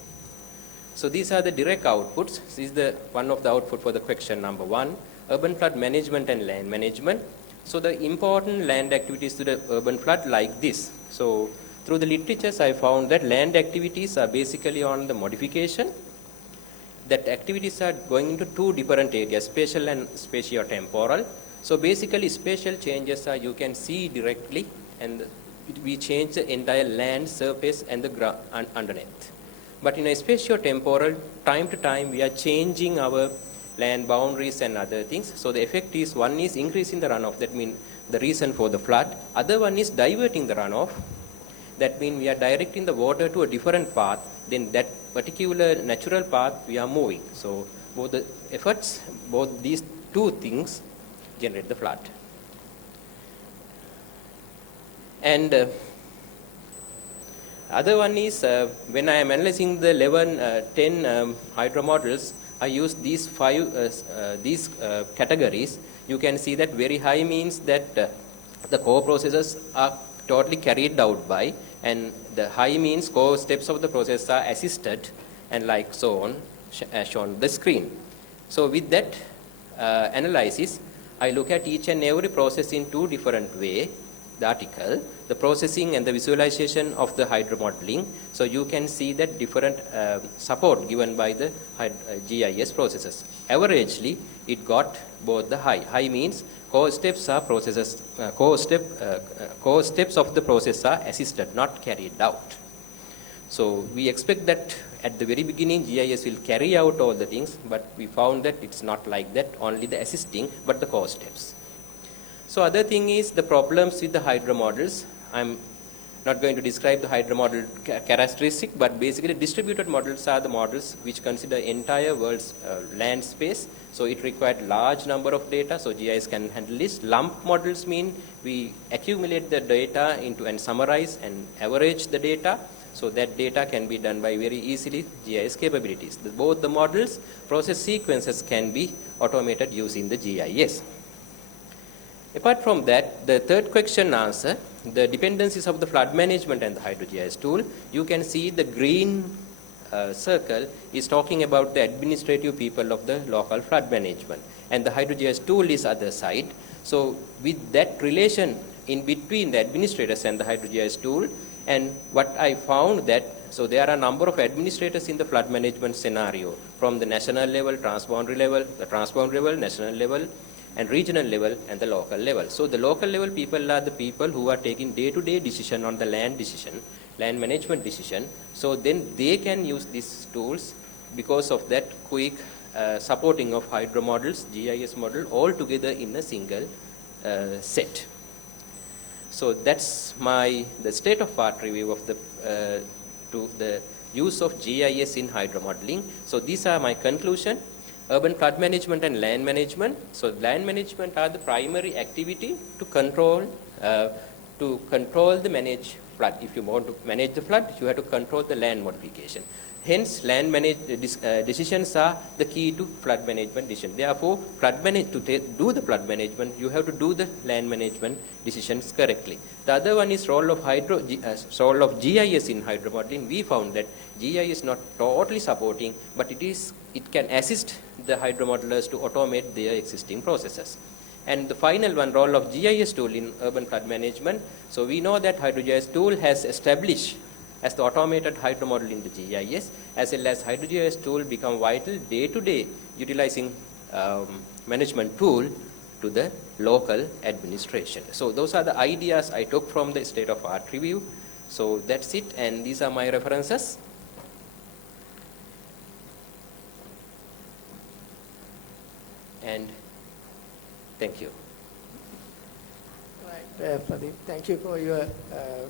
So these are the direct outputs. This is the one of the output for the question number 1, urban flood management and land management. So the important land activities to the urban flood like this. So through the literatures, I found that land activities are basically on the modification. That activities are going into 2 different areas, spatial and spatio-temporal. So basically spatial changes are you can see directly, and we change the entire land surface and the ground underneath. But in a spatio-temporal, time to time we are changing our land boundaries and other things. So the effect is, one is increasing the runoff, that means the reason for the flood. Other one is diverting the runoff, that means we are directing the water to a different path, then that particular natural path we are moving. So both the efforts, both these 2 things generate the flood. And other one is when I am analyzing the 10 hydro models, I use these 5 categories. You can see that very high means that the core processes are totally carried out by, and the high means core steps of the process are assisted, and like so on, as shown on the screen. So with that analysis, I look at each and every process in 2 different ways. The article, the processing and the visualization of the hydromodeling. So you can see that different support given by the GIS processes. Averagely, it got both the high. High means core steps are processes, core steps of the process are assisted, not carried out. So we expect that at the very beginning GIS will carry out all the things, but we found that it's not like that, only the assisting, but the core steps. So other thing is the problems with the hydro models. I'm not going to describe the hydro model characteristic, but basically distributed models are the models which consider entire world's land space. So it required large number of data, so GIS can handle this. Lump models mean we accumulate the data into and summarize and average the data. So that data can be done by very easily GIS capabilities. Both the models, process sequences can be automated using the GIS. Apart from that, the third question answer, the dependencies of the flood management and the hydro-GIS tool, you can see the green circle is talking about the administrative people of the local flood management, and the hydro-GIS tool is other side. So with that relation in between the administrators and the hydro-GIS tool, and what I found that, so there are a number of administrators in the flood management scenario, from the national level, transboundary level, the transboundary level, national level, and regional level and the local level. So the local level people are the people who are taking day-to-day decision on the land management decision. So then they can use these tools because of that quick supporting of hydro models, GIS model, all together in a single set. So that's the state-of-art review of the use of GIS in hydro modeling. So these are my conclusion. Urban flood management and land management. So land management are the primary activity to control the manage flood. If you want to manage the flood, you have to control the land modification. Hence, land decisions are the key to flood management decision. Therefore, do the flood management, you have to do the land management decisions correctly. The other one is role of GIS in hydro modeling. We found that GIS is not totally supporting, but it can assist the hydro modelers to automate their existing processes. And the final one, role of GIS tool in urban flood management. So we know that HydroGIS tool has established as the automated hydro model in the GIS, as well as HydroGIS tool become vital day-to-day utilizing management tool to the local administration. So those are the ideas I took from the state-of-art review. So that's it, and these are my references. And thank you. Right, Pradeep, thank you for your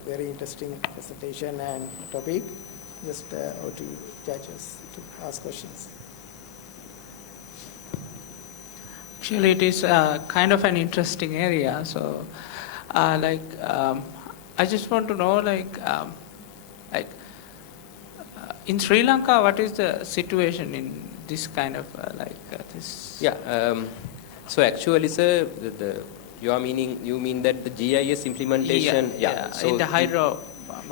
very interesting presentation and topic. Just over to you, judges, to ask questions. Actually, it is kind of an interesting area. So, I just want to know, in Sri Lanka, what is the situation in this kind of this? Yeah. So actually, sir, you mean that the GIS implementation? Yeah. So in the hydro.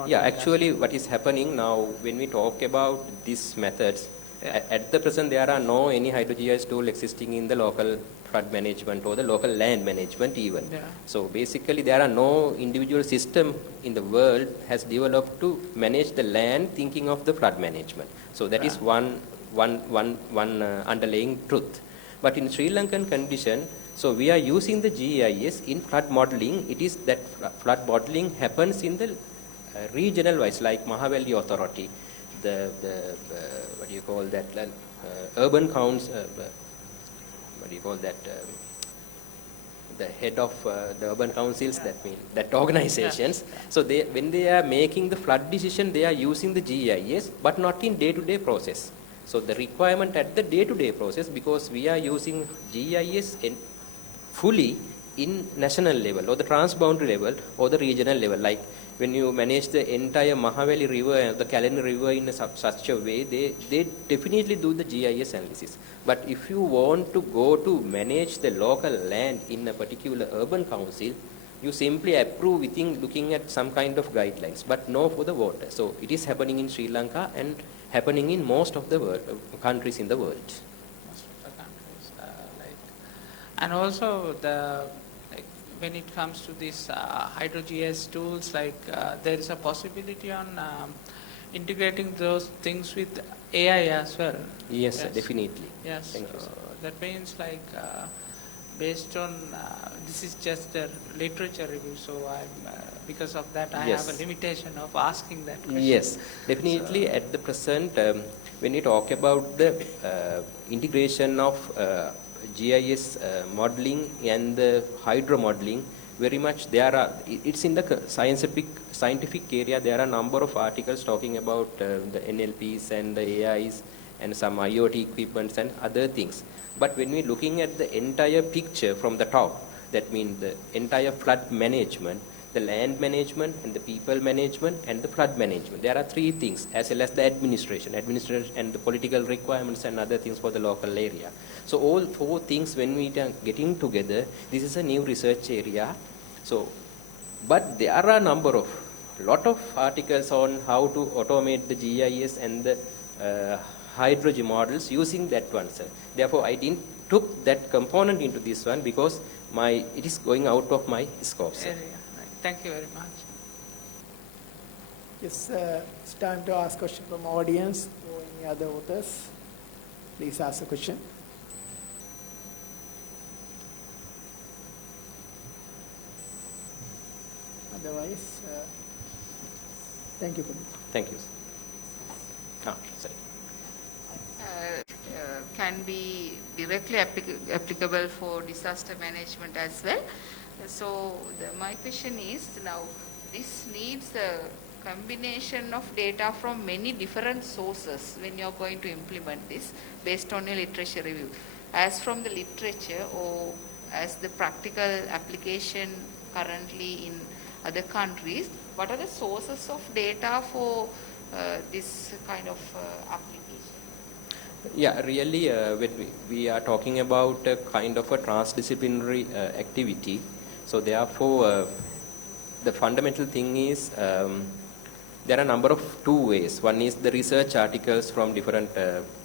Yeah. Actually, what is happening now when we talk about these methods, at the present there are no any HydroGIS tool existing in the local flood management or the local land management even. Yeah. So basically, there are no individual system in the world has developed to manage the land thinking of the flood management. So that is one underlying truth. But in Sri Lankan condition, so we are using the GIS in flood modeling. It is that flood modeling happens in the regional wise, like Mahaveli Authority, the what do you call that, urban counts, what do you call that, the head of the urban councils, that organizations. Yeah. So when they are making the flood decision, they are using the GIS, but not in day-to-day process. So the requirement at the day-to-day process, because we are using GIS fully in national level or the transboundary level or the regional level. Like when you manage the entire Mahaveli River and the Kalani River in such a way, they definitely do the GIS analysis. But if you want to go to manage the local land in a particular urban council, you simply approve within looking at some kind of guidelines, but no for the water. So it is happening in Sri Lanka and happening in most of the countries in the world. Most of the countries, and also when it comes to these HydroGIS tools, there is a possibility on integrating those things with AI as well. Yes, sir, definitely. Yes, Thank you, sir. That means based on this is just a literature review, so because of that I Yes. have a limitation of asking that question. Yes, definitely. So, at the present, when we talk about the integration of GIS modeling and the hydro modeling, very much it's in the scientific area. There are a number of articles talking about the NLPs and the AIs and some IoT equipments and other things. But when we're looking at the entire picture from the top, that means the entire flood management, the land management and the people management and the flood management. There are three things, as well as the administration and the political requirements and other things for the local area. So all four things, when we are getting together, this is a new research area. So, but there are a lot of articles on how to automate the GIS and the hydrogen models using that one, sir. Therefore, I didn't took that component into this one because it is going out of my scope, sir. Area. Right. Thank you very much. Yes, it's time to ask question from audience or any other authors. Please ask a question. Otherwise, thank you. Thank you. Sorry. Can be directly applicable for disaster management as well. So my question is now, this needs a combination of data from many different sources when you're going to implement this based on your literature review. As from the literature or as the practical application currently in other countries, what are the sources of data for this kind of application? Yeah, really, when we are talking about a kind of a transdisciplinary activity, so therefore, the fundamental thing is there are a number of two ways. One is the research articles from different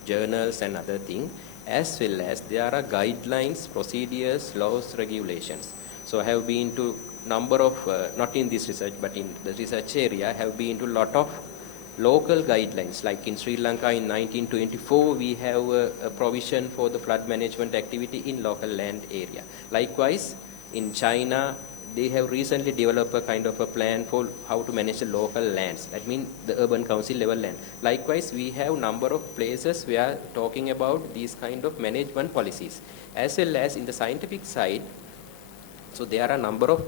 journals and other things, as well as there are guidelines, procedures, laws, regulations. So I have been to number of, not in this research, but in the research area, I have been to a lot of local guidelines. Like in Sri Lanka in 1924, we have a provision for the flood management activity in local land area. Likewise, in China, they have recently developed a kind of a plan for how to manage the local lands. That means the urban council level land. Likewise, we have number of places where talking about these kind of management policies. As well as in the scientific side, so there are a number of,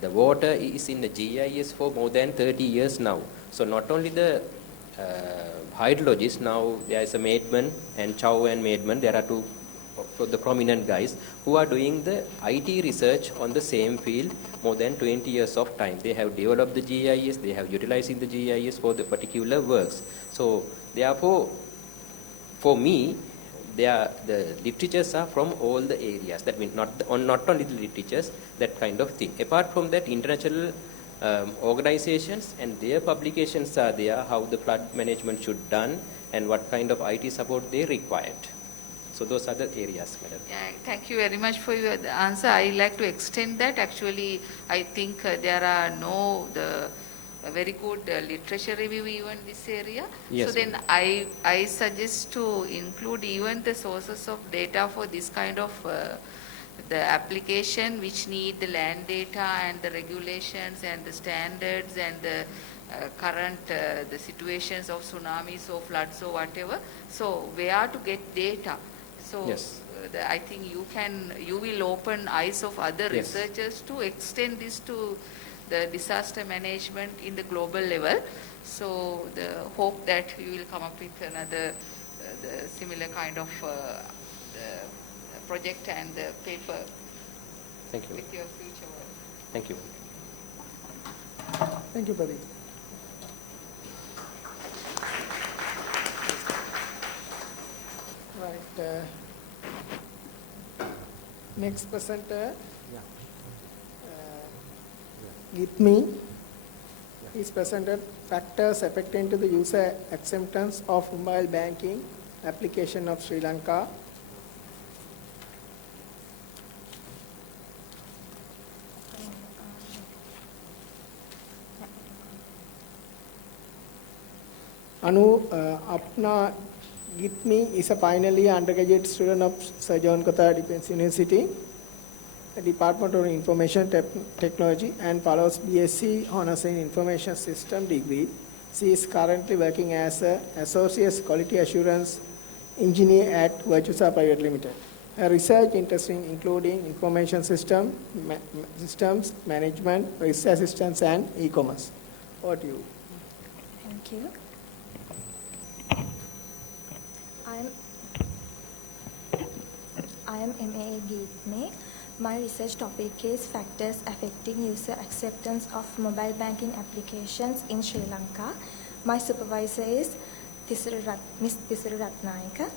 the water is in the GIS for more than 30 years now. So not only the hydrologists, now there is a Maidman and Chow and Maidman, there are two of the prominent guys who are doing the IT research on the same field more than 20 years of time. They have developed the GIS, they have utilizing the GIS for the particular works. So therefore, for me, the literatures are from all the areas. That means not only the literatures, that kind of thing. Apart from that, international organizations and their publications are there, how the flood management should done and what kind of IT support they required. So those are the areas, madam. Yeah, thank you very much for your answer. I like to extend that. Actually, I think there are a very good literature review even in this area. Yes, so then I suggest to include even the sources of data for this kind of the application which need the land data and the regulations and the standards and the current the situations of tsunamis or floods or whatever. So where to get data? So yes. I think you will open eyes of other Yes. researchers to extend this to the disaster management in the global level. So the hope that you will come up with another the similar kind of the project and the paper. Thank you. With your future work. Thank you. Thank you, Pradeep. Right. Next presenter, Geethmi. He's presented factors affecting to the user acceptance of mobile banking application of Sri Lanka. Apna Geethmi is a final year undergraduate student of Sir John Kotelawala Defence University, Department of Information Technology, and follows BSc Honours in Information System degree. She is currently working as an Associate Quality Assurance Engineer at Virtusa Private Limited. Her research interests including information systems, management, risk assistance, and e-commerce. Over to you. Thank you. I am MA Geethmi. My research topic is factors affecting user acceptance of mobile banking applications in Sri Lanka. My supervisor is Ms. Rathnayaka.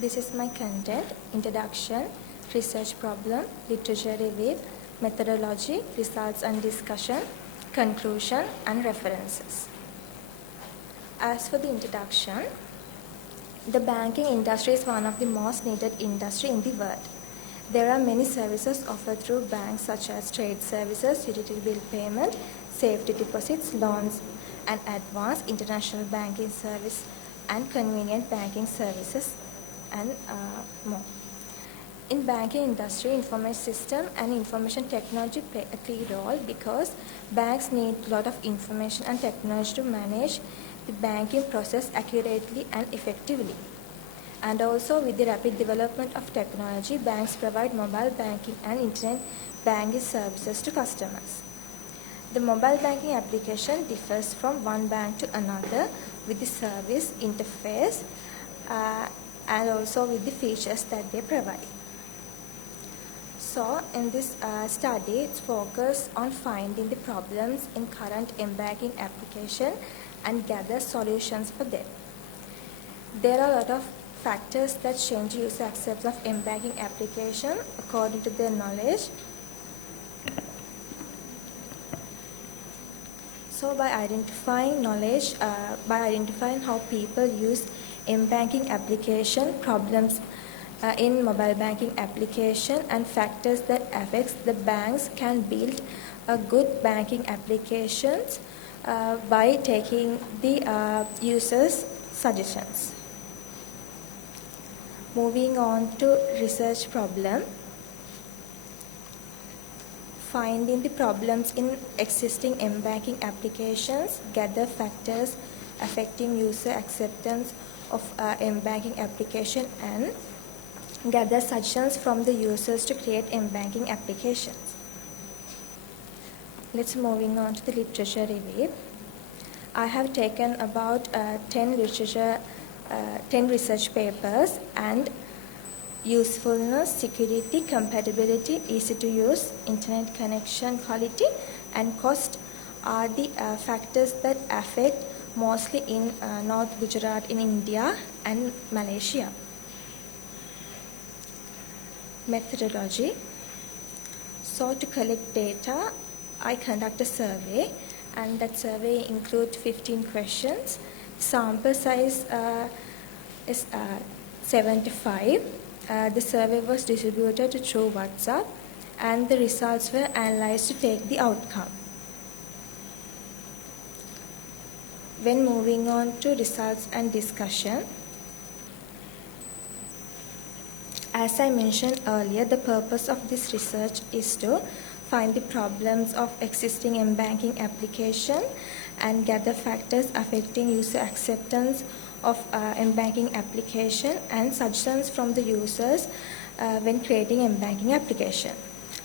This is my content: introduction, research problem, literature review, methodology, results and discussion, conclusion, and references. As for the introduction, the banking industry is one of the most needed industry in the world. There are many services offered through banks such as trade services, utility bill payment, safety deposits, loans, and advanced international banking service and convenient banking services and more. In banking industry, information system and information technology play a key role because banks need a lot of information and technology to manage the banking process accurately and effectively. And also with the rapid development of technology, banks provide mobile banking and internet banking services to customers. The mobile banking application differs from one bank to another with the service interface and also with the features that they provide. So in this study, it's focused on finding the problems in current M-banking application and gather solutions for them. There are a lot of factors that change user acceptance of M-banking application according to their knowledge. So by identifying knowledge, by identifying how people use M-banking application, problems in mobile banking application and factors that affects the banks can build a good banking applications by taking the users' suggestions. Moving on to research problem. Finding the problems in existing M-banking applications, gather factors affecting user acceptance of M-banking application and gather suggestions from the users to create M-banking applications. Let's moving on to the literature review. I have taken about 10 research papers, and usefulness, security, compatibility, easy to use, internet connection quality and cost are the factors that affect mostly in North Gujarat in India and Malaysia. Methodology. So to collect data, I conduct a survey, and that survey includes 15 questions. Sample size is 75. The survey was distributed through WhatsApp, and the results were analyzed to take the outcome. When moving on to results and discussion, as I mentioned earlier, the purpose of this research is to find the problems of existing M-banking application and gather factors affecting user acceptance of M-banking application and suggestions from the users when creating M-banking application.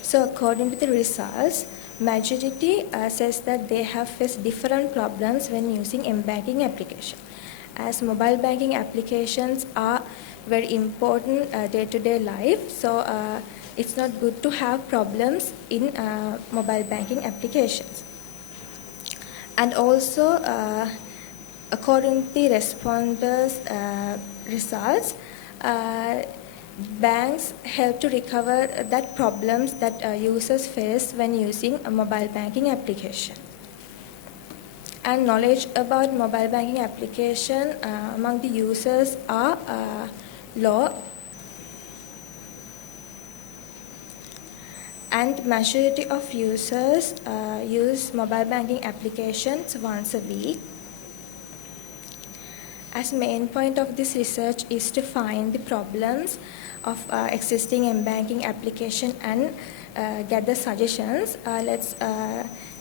So according to the results, majority says that they have faced different problems when using M-banking application. As mobile banking applications are very important day-to-day life, so it's not good to have problems in mobile banking applications. And also, according to the responders' results, banks help to recover that problems that users face when using a mobile banking application. And knowledge about mobile banking application among the users are low, and majority of users use mobile banking applications once a week. As main point of this research is to find the problems of existing M-banking application and gather suggestions. Let's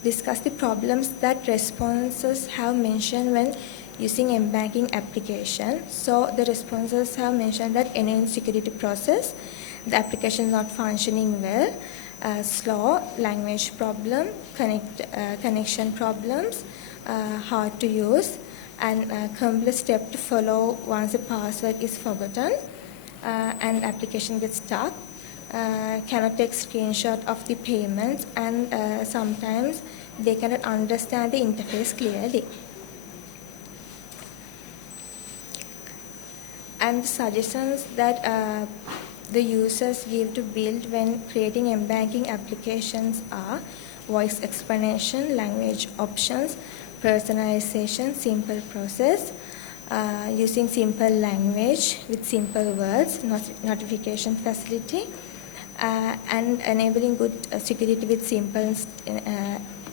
discuss the problems that responses have mentioned when using M-banking application. So the responses have mentioned that any security process, the application is not functioning well, slow, language problem, connection problems, hard to use, and complex step to follow once the password is forgotten and application gets stuck, cannot take screenshot of the payments, and sometimes they cannot understand the interface clearly. And the suggestions that the users give to build when creating M-banking applications are voice explanation, language options, personalization, simple process, using simple language with simple words, notification facility, and enabling good security with simple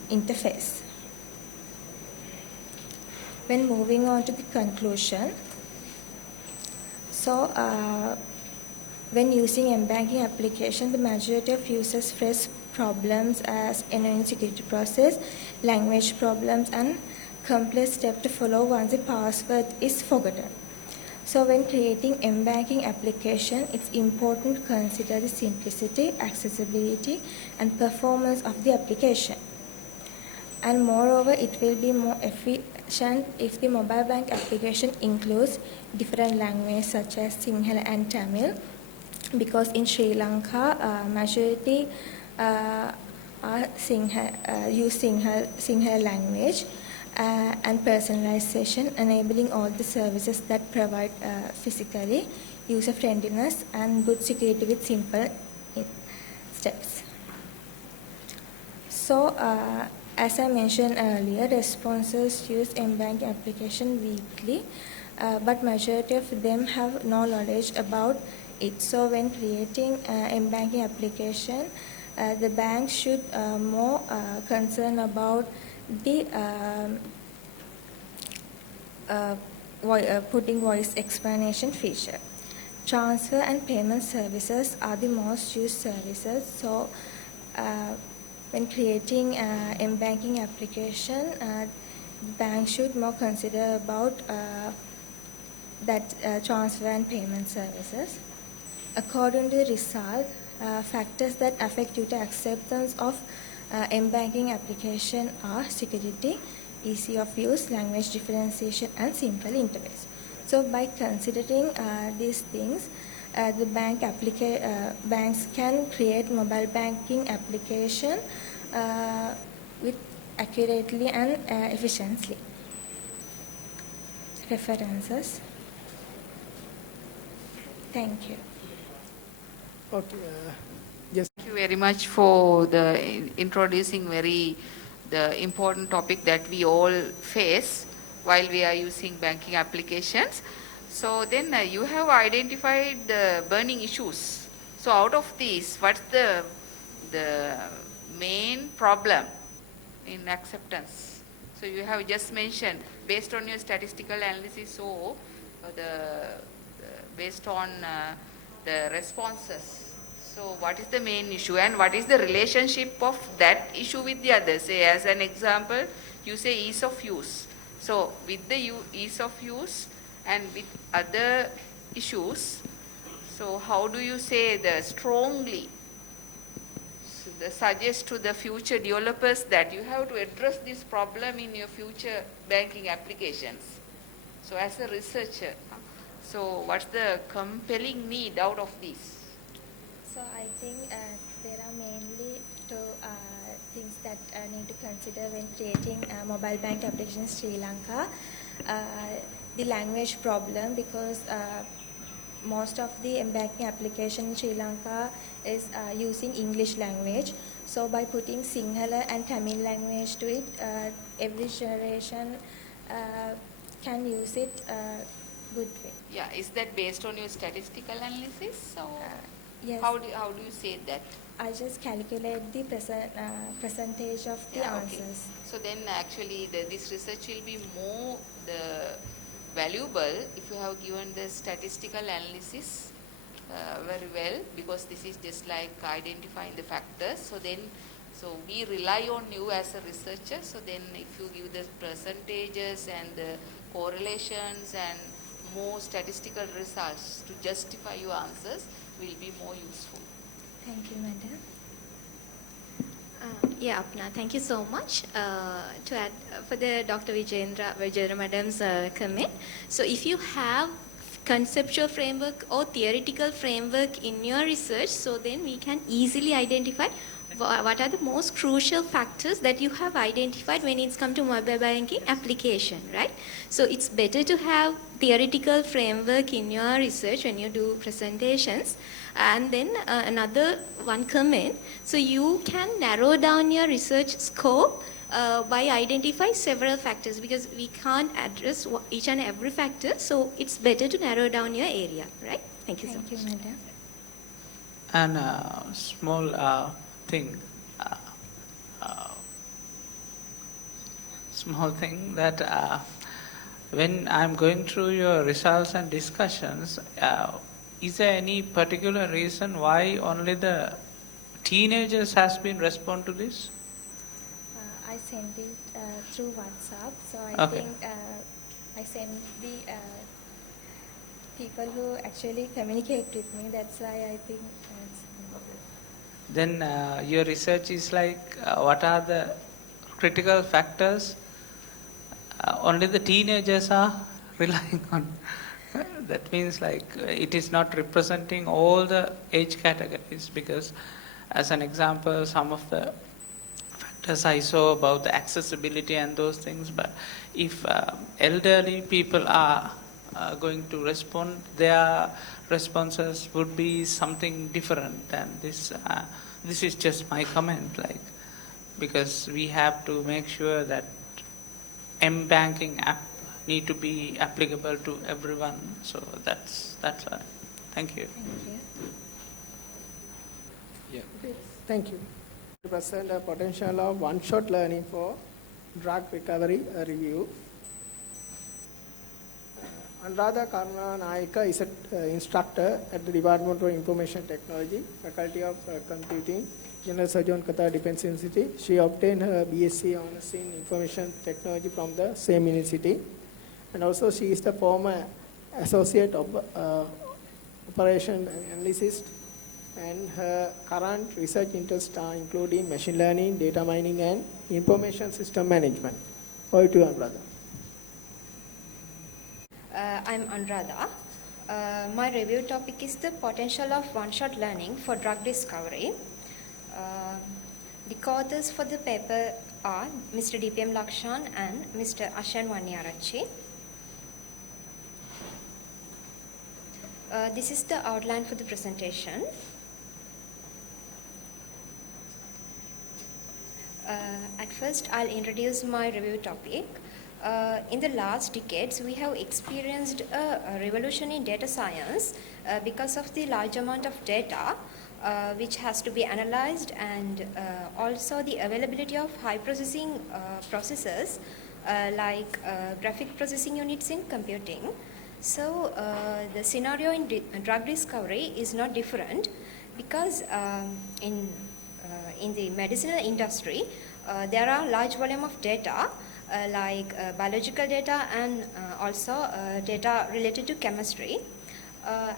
interface. When moving on to the conclusion, When using M-banking application, the majority of users face problems as end-to-end security process, language problems, and complex steps to follow once the password is forgotten. So when creating M-banking application, it's important to consider the simplicity, accessibility, and performance of the application. And moreover, it will be more efficient if the mobile bank application includes different languages such as Sinhala and Tamil, because in Sri Lanka, majority use Sinhala language, and personalization, enabling all the services that provide physically user-friendliness and good security with simple steps. So, as I mentioned earlier, responses use M-bank application weekly, but majority of them have no knowledge about it. So when creating M-banking application, the bank should more concern about the putting voice explanation feature. Transfer and payment services are the most used services. So when creating M-banking application, bank should more consider about that transfer and payment services. According to the result, factors that affect user acceptance of M-banking application are security, ease of use, language differentiation, and simple interface. So by considering these things, the banks can create mobile banking application with accurately and efficiently. References. Thank you. Okay. Yes. Thank you very much for the introducing the important topic that we all face while we are using banking applications. So then you have identified the burning issues. So out of these, what's the main problem in acceptance? So you have just mentioned, based on your statistical analysis, so based on the responses. So what is the main issue and what is the relationship of that issue with the others? Say as an example, you say ease of use. So with the ease of use and with other issues, so how do you say strongly suggest to the future developers that you have to address this problem in your future banking applications? So as a researcher, so what's the compelling need out of this? So I think there are mainly two things that need to consider when creating mobile bank application in Sri Lanka. The language problem, because most of the banking application in Sri Lanka is using English language. So by putting Sinhala and Tamil language to it, every generation can use it good way. Yeah, is that based on your statistical analysis? So yes. How do you say that? I just calculate the percentage of the answers. Okay. So then actually this research will be more valuable if you have given the statistical analysis very well, because this is just like identifying the factors. So then, we rely on you as a researcher. So then if you give the percentages and the correlations and more statistical results to justify your answers, will be more useful. Thank you, madam. Yeah, Apna, thank you so much. To add for the Dr. Wijesekera madam's comment. So if you have conceptual framework or theoretical framework in your research, so then we can easily identify what are the most crucial factors that you have identified when it's come to mobile banking application, right? So it's better to have theoretical framework in your research when you do presentations. And then another one comment, so you can narrow down your research scope by identifying several factors, because we can't address each and every factor, so it's better to narrow down your area, right? Thank you so much. Thank you, madam. And small thing, small thing that when I'm going through your results and discussions, is there any particular reason why only the teenagers has been respond to this? I sent it through WhatsApp, so I think I sent the people who actually communicate with me. That's why I think. Then your research is like, what are the critical factors? Only the teenagers are relying on. That means like it is not representing all the age categories, because as an example, some of the factors I saw about the accessibility and those things, but if elderly people are going to respond, their responses would be something different than this. This is just my comment, like, because we have to make sure that M-banking app need to be applicable to everyone. So that's why. Thank you. Yeah. Thank you. To present the potential of one-shot learning for drug recovery review. Anuradha Kathriarachchi is an instructor at the Department of Information Technology, Faculty of Computing, General Surgeon Qatar Defense University. She obtained her BSc Honours in Information Technology from the same university. And also she is the former Associate of Operation Analyst, and her current research interests are including machine learning, data mining, and information system management. Over to you, Anuradha. I'm Anuradha. My review topic is the potential of one-shot learning for drug discovery. The co-authors for the paper are Mr. DPM Lakshan and Mr. Wanniarachchi. This is the outline for the presentation. At first, I'll introduce my review topic. In the last decades, we have experienced a revolution in data science because of the large amount of data which has to be analyzed, and also the availability of high processing processors like graphic processing units in computing. So the scenario in drug discovery is not different, because in the medicinal industry there are large volume of data like biological data and also data related to chemistry,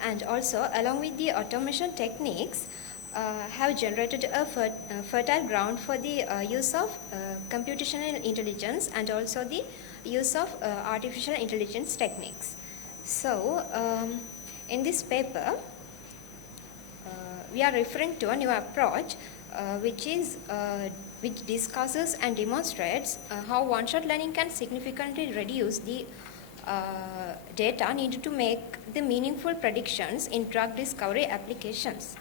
and also along with the automation techniques have generated a fertile ground for the use of computational intelligence and also the use of artificial intelligence techniques. So in this paper we are referring to a new approach which discusses and demonstrates how one-shot learning can significantly reduce the data needed to make the meaningful predictions in drug discovery applications.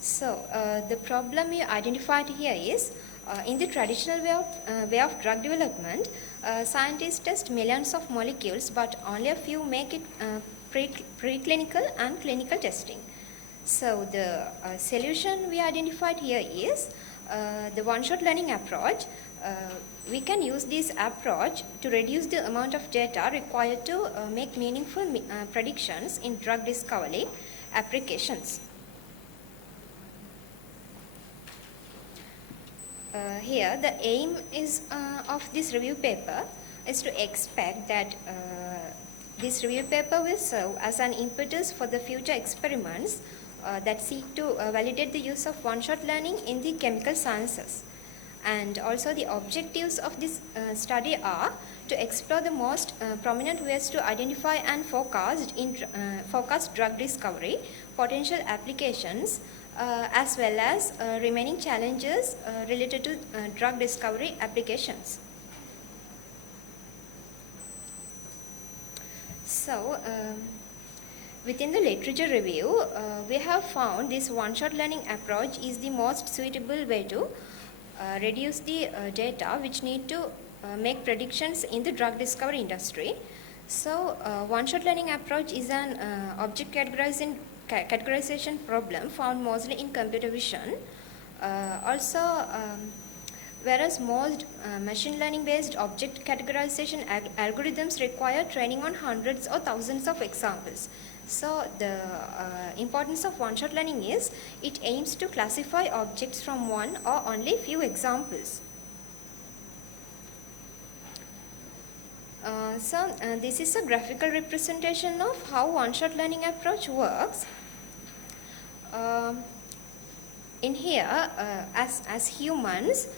So the problem we identified here is in the traditional way of drug development, scientists test millions of molecules, but only a few make it preclinical and clinical testing. So the solution we identified here is the one-shot learning approach. We can use this approach to reduce the amount of data required to make meaningful predictions in drug discovery applications. Here the aim is of this review paper is to expect that this review paper will serve as an impetus for the future experiments that seek to validate the use of one-shot learning in the chemical sciences. And also the objectives of this study are to explore the most prominent ways to identify and forecast drug discovery, potential applications, as well as remaining challenges related to drug discovery applications. So, within the literature review, we have found this one-shot learning approach is the most suitable way to reduce the data which need to make predictions in the drug discovery industry. So, one-shot learning approach is an object categorization problem found mostly in computer vision. Also, whereas most machine learning based object categorization algorithms require training on hundreds or thousands of examples. So the importance of one-shot learning is it aims to classify objects from one or only few examples. This is a graphical representation of how one-shot learning approach works. In here, as humans,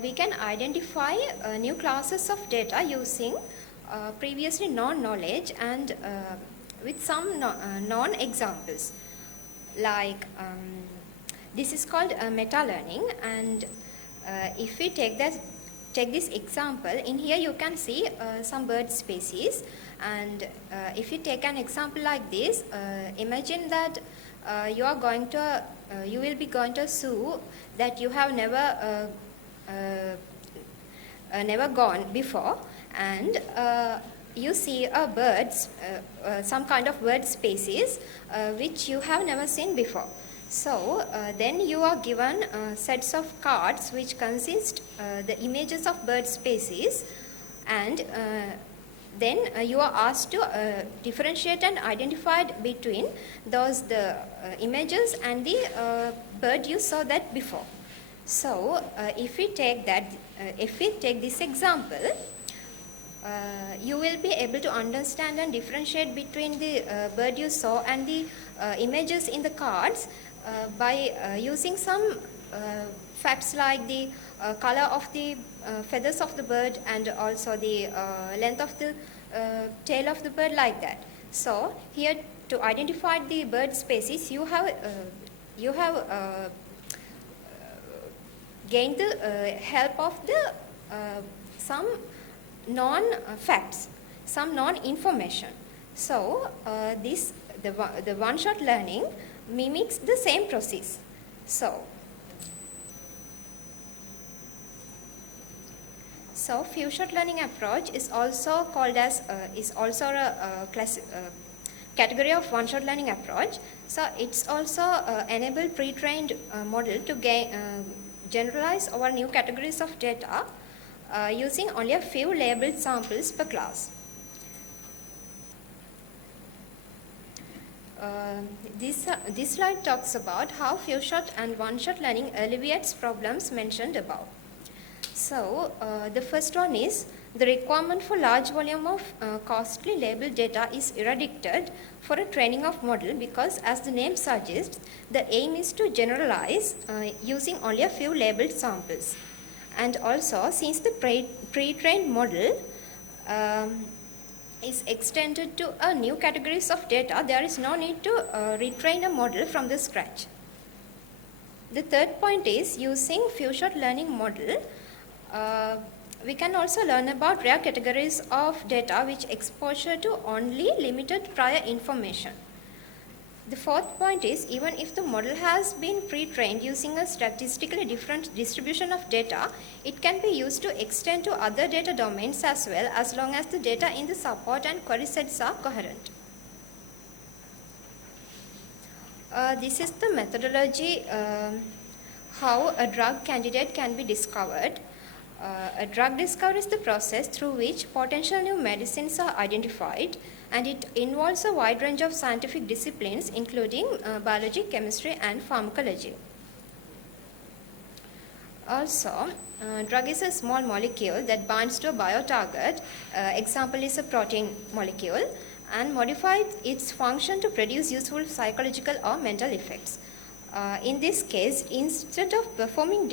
we can identify new classes of data using previously known knowledge and with some known examples. Like this is called meta-learning, and if we take this example, in here you can see some bird species, and if you take an example like this, imagine that you will be going to a zoo that you have never gone before, and you see a some kind of bird species which you have never seen before. So then you are given sets of cards which consist the images of bird species, and then you are asked to differentiate and identify between the images and the bird you saw that before. So if we take this example, you will be able to understand and differentiate between the bird you saw and the images in the cards by using some facts like the color of the feathers of the bird and also the length of the tail of the bird, like that. So here, to identify the bird species, you have gained the help of the some non-facts, some non-information. So the one-shot learning mimics the same process. So few-shot learning approach is also called as a category of one-shot learning approach. So it's also enable pre-trained model to generalize our new categories of data using only a few labeled samples per class. This slide talks about how few-shot and one-shot learning alleviates problems mentioned above. So the first one is the requirement for large volume of costly labeled data is eradicated for a training of model, because as the name suggests, the aim is to generalize using only a few labeled samples. And also, since the pre-trained model is extended to new categories of data, there is no need to retrain a model from the scratch. The third point is, using few-shot learning model, we can also learn about rare categories of data which exposure to only limited prior information. The fourth point is, even if the model has been pre-trained using a statistically different distribution of data, it can be used to extend to other data domains as well, as long as the data in the support and query sets are coherent. This is the methodology how a drug candidate can be discovered. A drug discovery is the process through which potential new medicines are identified, and it involves a wide range of scientific disciplines including biology, chemistry and pharmacology. Also, drug is a small molecule that binds to a biotarget, example is a protein molecule, and modifies its function to produce useful psychological or mental effects. In this case, instead of performing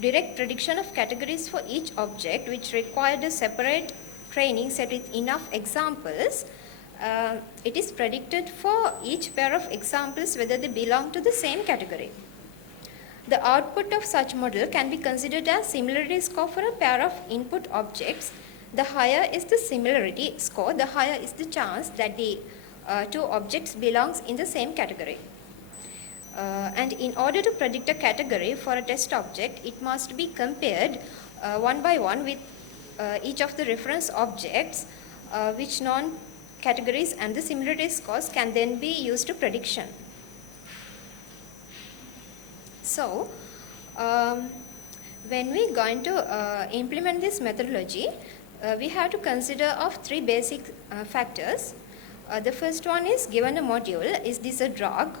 direct prediction of categories for each object, which required a separate training set with enough examples, it is predicted for each pair of examples whether they belong to the same category. The output of such model can be considered as similarity score for a pair of input objects. The higher is the similarity score, the higher is the chance that the two objects belongs in the same category. And in order to predict a category for a test object, it must be compared one by one with each of the reference objects, which known categories and the similarity scores can then be used to prediction. So, When we are going to implement this methodology, we have to consider of three basic factors. The first one is given a module, is this a drug?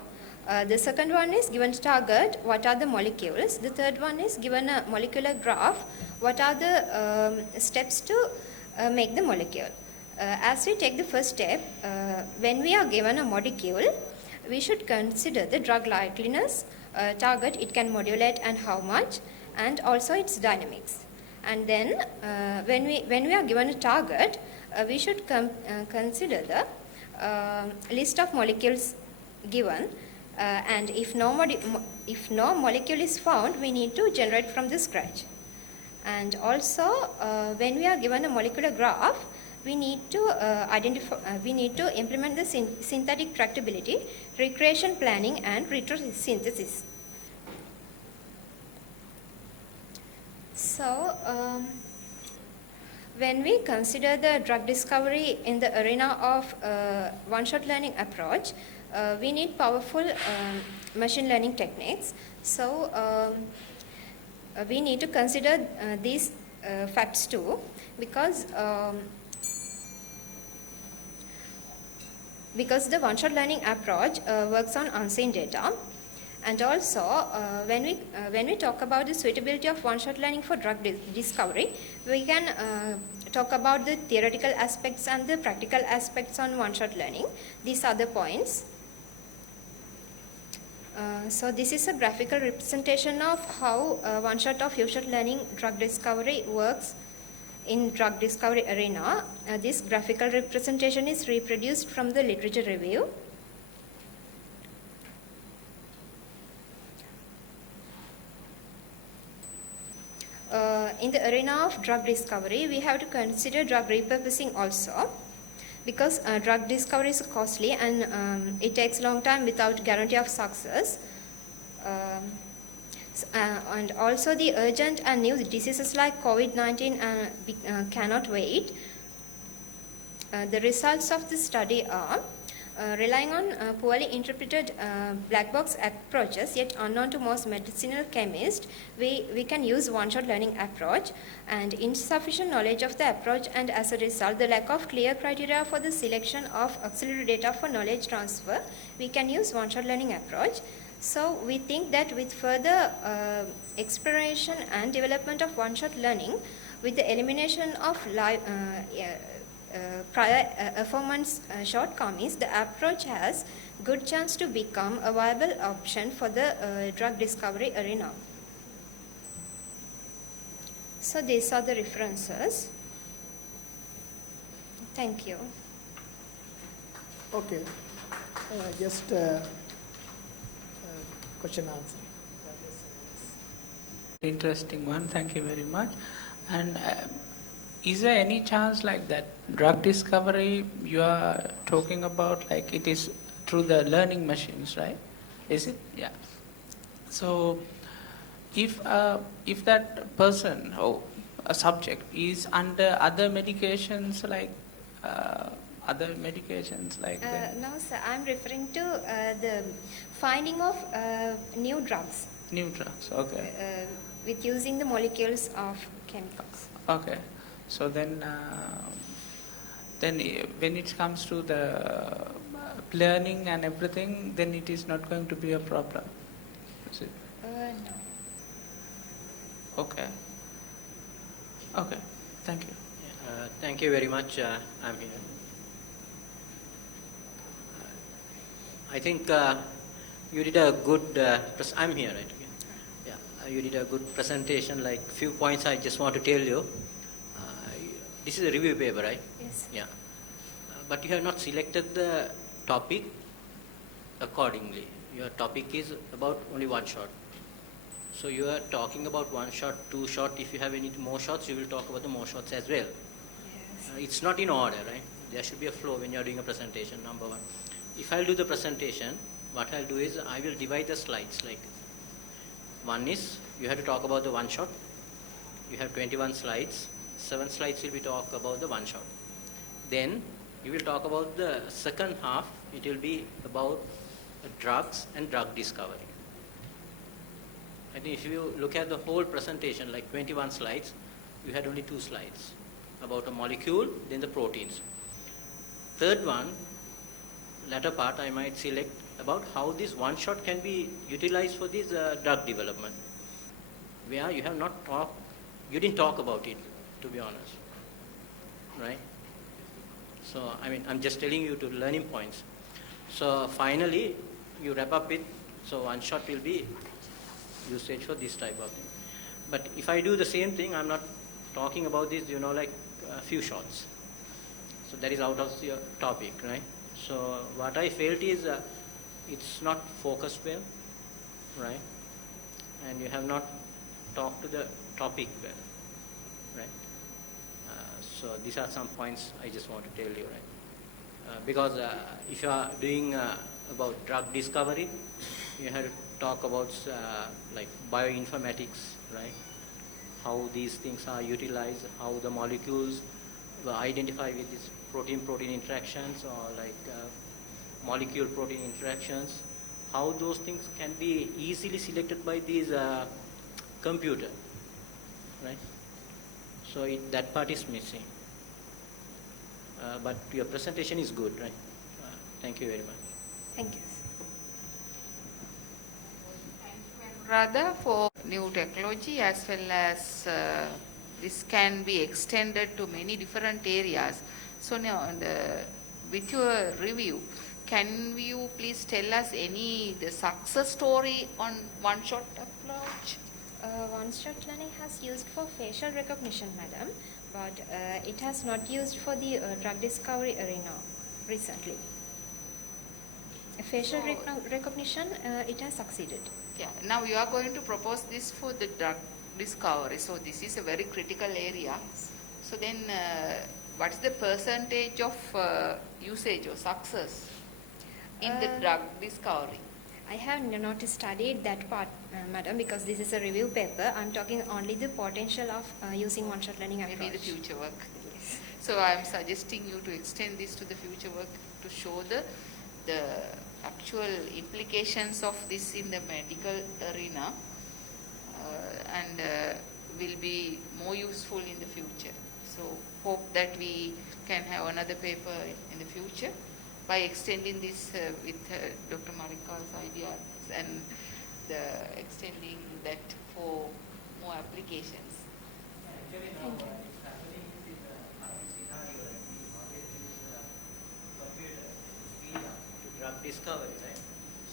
The second one is given target, what are the molecules? The third one is given a molecular graph, what are the steps to make the molecule? As we take the first step, when we are given a molecule, we should consider the drug likeliness, target it can modulate and how much, and also its dynamics. And then when we are given a target, we should consider the list of molecules given, and if no molecule is found, we need to generate from the scratch. And also when we are given a molecular graph, we need to implement the synthetic tractability, recreation planning, and retrosynthesis. So when we consider the drug discovery in the arena of one-shot learning approach, we need powerful machine learning techniques. So we need to consider these facts too, because the one-shot learning approach works on unseen data. And also, when we talk about the suitability of one-shot learning for drug discovery, we can talk about the theoretical aspects and the practical aspects on one-shot learning. These are the points. So this is a graphical representation of how one-shot or few-shot learning drug discovery works in drug discovery arena. This graphical representation is reproduced from the literature review. In the arena of drug discovery, we have to consider drug repurposing also, because drug discovery is costly and it takes long time without guarantee of success. And also the urgent and new diseases like COVID-19 cannot wait. The results of the study are relying on poorly interpreted black box approaches yet unknown to most medicinal chemists, we can use one-shot learning approach, and insufficient knowledge of the approach, and as a result the lack of clear criteria for the selection of auxiliary data for knowledge transfer, we can use one-shot learning approach. So we think that with further exploration and development of one-shot learning, with the elimination of prior performance shortcomings, the approach has good chance to become a viable option for the drug discovery arena. So these are the references. Thank you. Okay, just question answer. Interesting one, thank you very much. And is there any chance like that drug discovery you are talking about, like it is through the learning machines, right? Is it? Yeah. So if that person or a subject is under other medications like no sir, I'm referring to the finding of new drugs. New drugs, okay. With using the molecules of chemicals. Okay. So then when it comes to the learning and everything, then it is not going to be a problem, is it? No. Okay. Okay. Thank you. Thank you very much. I'm here. I think you did a good. I'm here, right? Yeah. You did a good presentation. Like few points, I just want to tell you. This is a review paper, right? Yes. Yeah. But you have not selected the topic accordingly. Your topic is about only one shot. So you are talking about one shot, two shot. If you have any more shots, you will talk about the more shots as well. Yes. It's not in order, right? There should be a flow when you are doing a presentation, number one. If I'll do the presentation, what I'll do is I will divide the slides. Like one is you have to talk about the one shot. You have 21 slides. 7 slides will be talk about the one shot. Then you will talk about the second half. It will be about drugs and drug discovery. Right? think if you look at the whole presentation, like 21 slides, you had only 2 slides about a molecule, then the proteins. Third one, latter part, I might select about how this one shot can be utilized for this drug development, where you have not talked, you didn't talk about it, to be honest, right? So, I mean, I'm just telling you to learning points. So, finally, you wrap up with, so one shot will be usage for this type of thing. But if I do the same thing, I'm not talking about this, you know, like a few shots. So that is out of the topic, right? So what I felt is it's not focused well, right? And you have not talked to the topic well, right? So these are some points I just want to tell you, right? Because if you are doing about drug discovery, you have to talk about like bioinformatics, right? How these things are utilized, how the molecules were identified with these protein-protein interactions or like molecule-protein interactions, how those things can be easily selected by these computer, right? So that part is missing. But your presentation is good, right? Thank you very much. Thank you. Rather for new technology as well as this can be extended to many different areas. So now with your review, can you please tell us the success story on one-shot approach? One-shot learning has used for facial recognition, madam, but it has not used for the drug discovery arena recently. Facial recognition, it has succeeded. Yeah. Now you are going to propose this for the drug discovery. So this is a very critical area. So then what's the percentage of usage or success in the drug discovery? I have not studied that part, madam, because this is a review paper. I'm talking only the potential of using one-shot learning approach. Maybe the future work. Yes. So I'm suggesting you to extend this to the future work to show the actual implications of this in the medical arena and will be more useful in the future. So hope that we can have another paper in the future by extending this with Dr. Marika's ideas and extending that for more applications. Thank you. Drug discovery, right?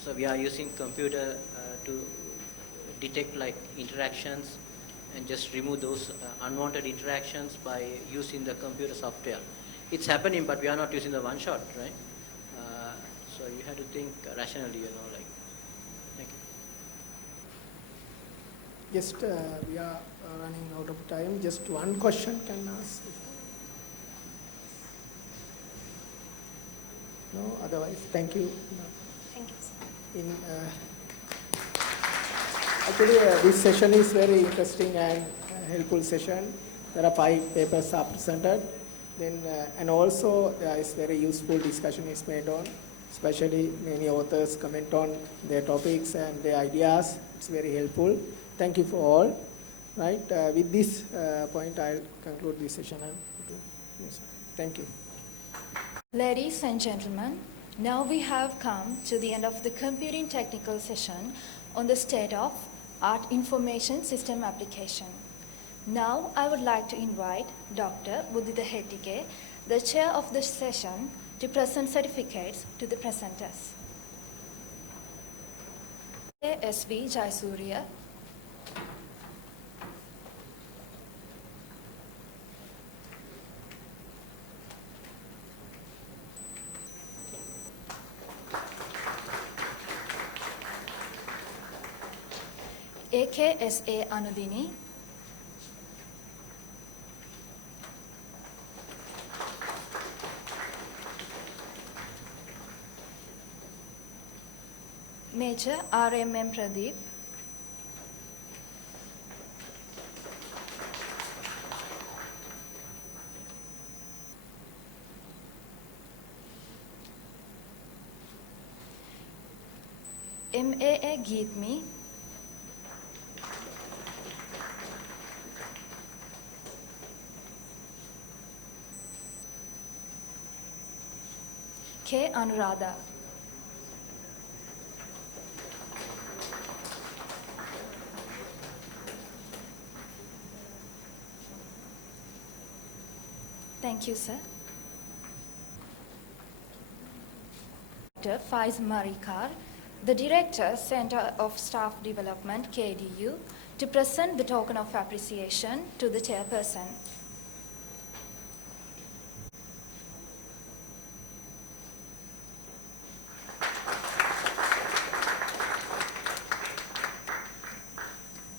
So we are using computer to detect like interactions and just remove those unwanted interactions by using the computer software. It's happening, but we are not using the one shot, right? So you have to think rationally, you know, like. Thank you. Just we are running out of time. Just one question can ask. No, otherwise, thank you. Thank you, sir. Actually, this session is very interesting and helpful session. There are 5 papers are presented. Then, and also there is very useful discussion is made on, especially many authors comment on their topics and their ideas. It's very helpful. Thank you for all. Right, with this point, I'll conclude this session. Yes, thank you. Ladies and gentlemen, now we have come to the end of the computing technical session on the state of art information system application. Now I would like to invite Dr. B Hettige, the chair of the session, to present certificates to the presenters. ASV Jayasuriya. AKSA Anudini. Major RMM Pradeep. MAA Geethmi. K. Anuradha. Thank you, sir. Dr. Faiz Marikar, the Director, Center of Staff Development, KDU, to present the token of appreciation to the Chairperson.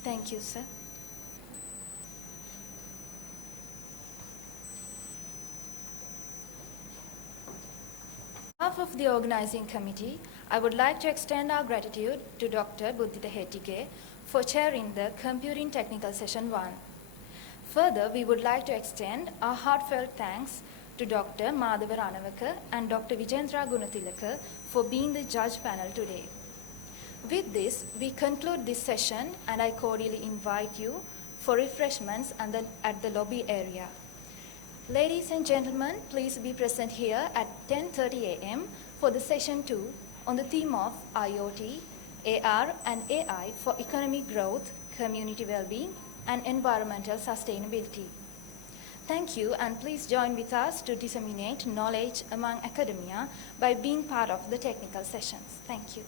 Thank you, sir. On behalf of the organizing committee, I would like to extend our gratitude to Dr. B Hettige for chairing the Computing Technical Session 1. Further, we would like to extend our heartfelt thanks to Dr. Madhava Ranavaka and Dr. Vijendra Gunathilaka for being the judge panel today. With this, we conclude this session, and I cordially invite you for refreshments at the lobby area. Ladies and gentlemen, please be present here at 10:30 a.m. for the session 2 on the theme of IoT, AR and AI for economic growth, community well-being and environmental sustainability. Thank you, and please join with us to disseminate knowledge among academia by being part of the technical sessions. Thank you.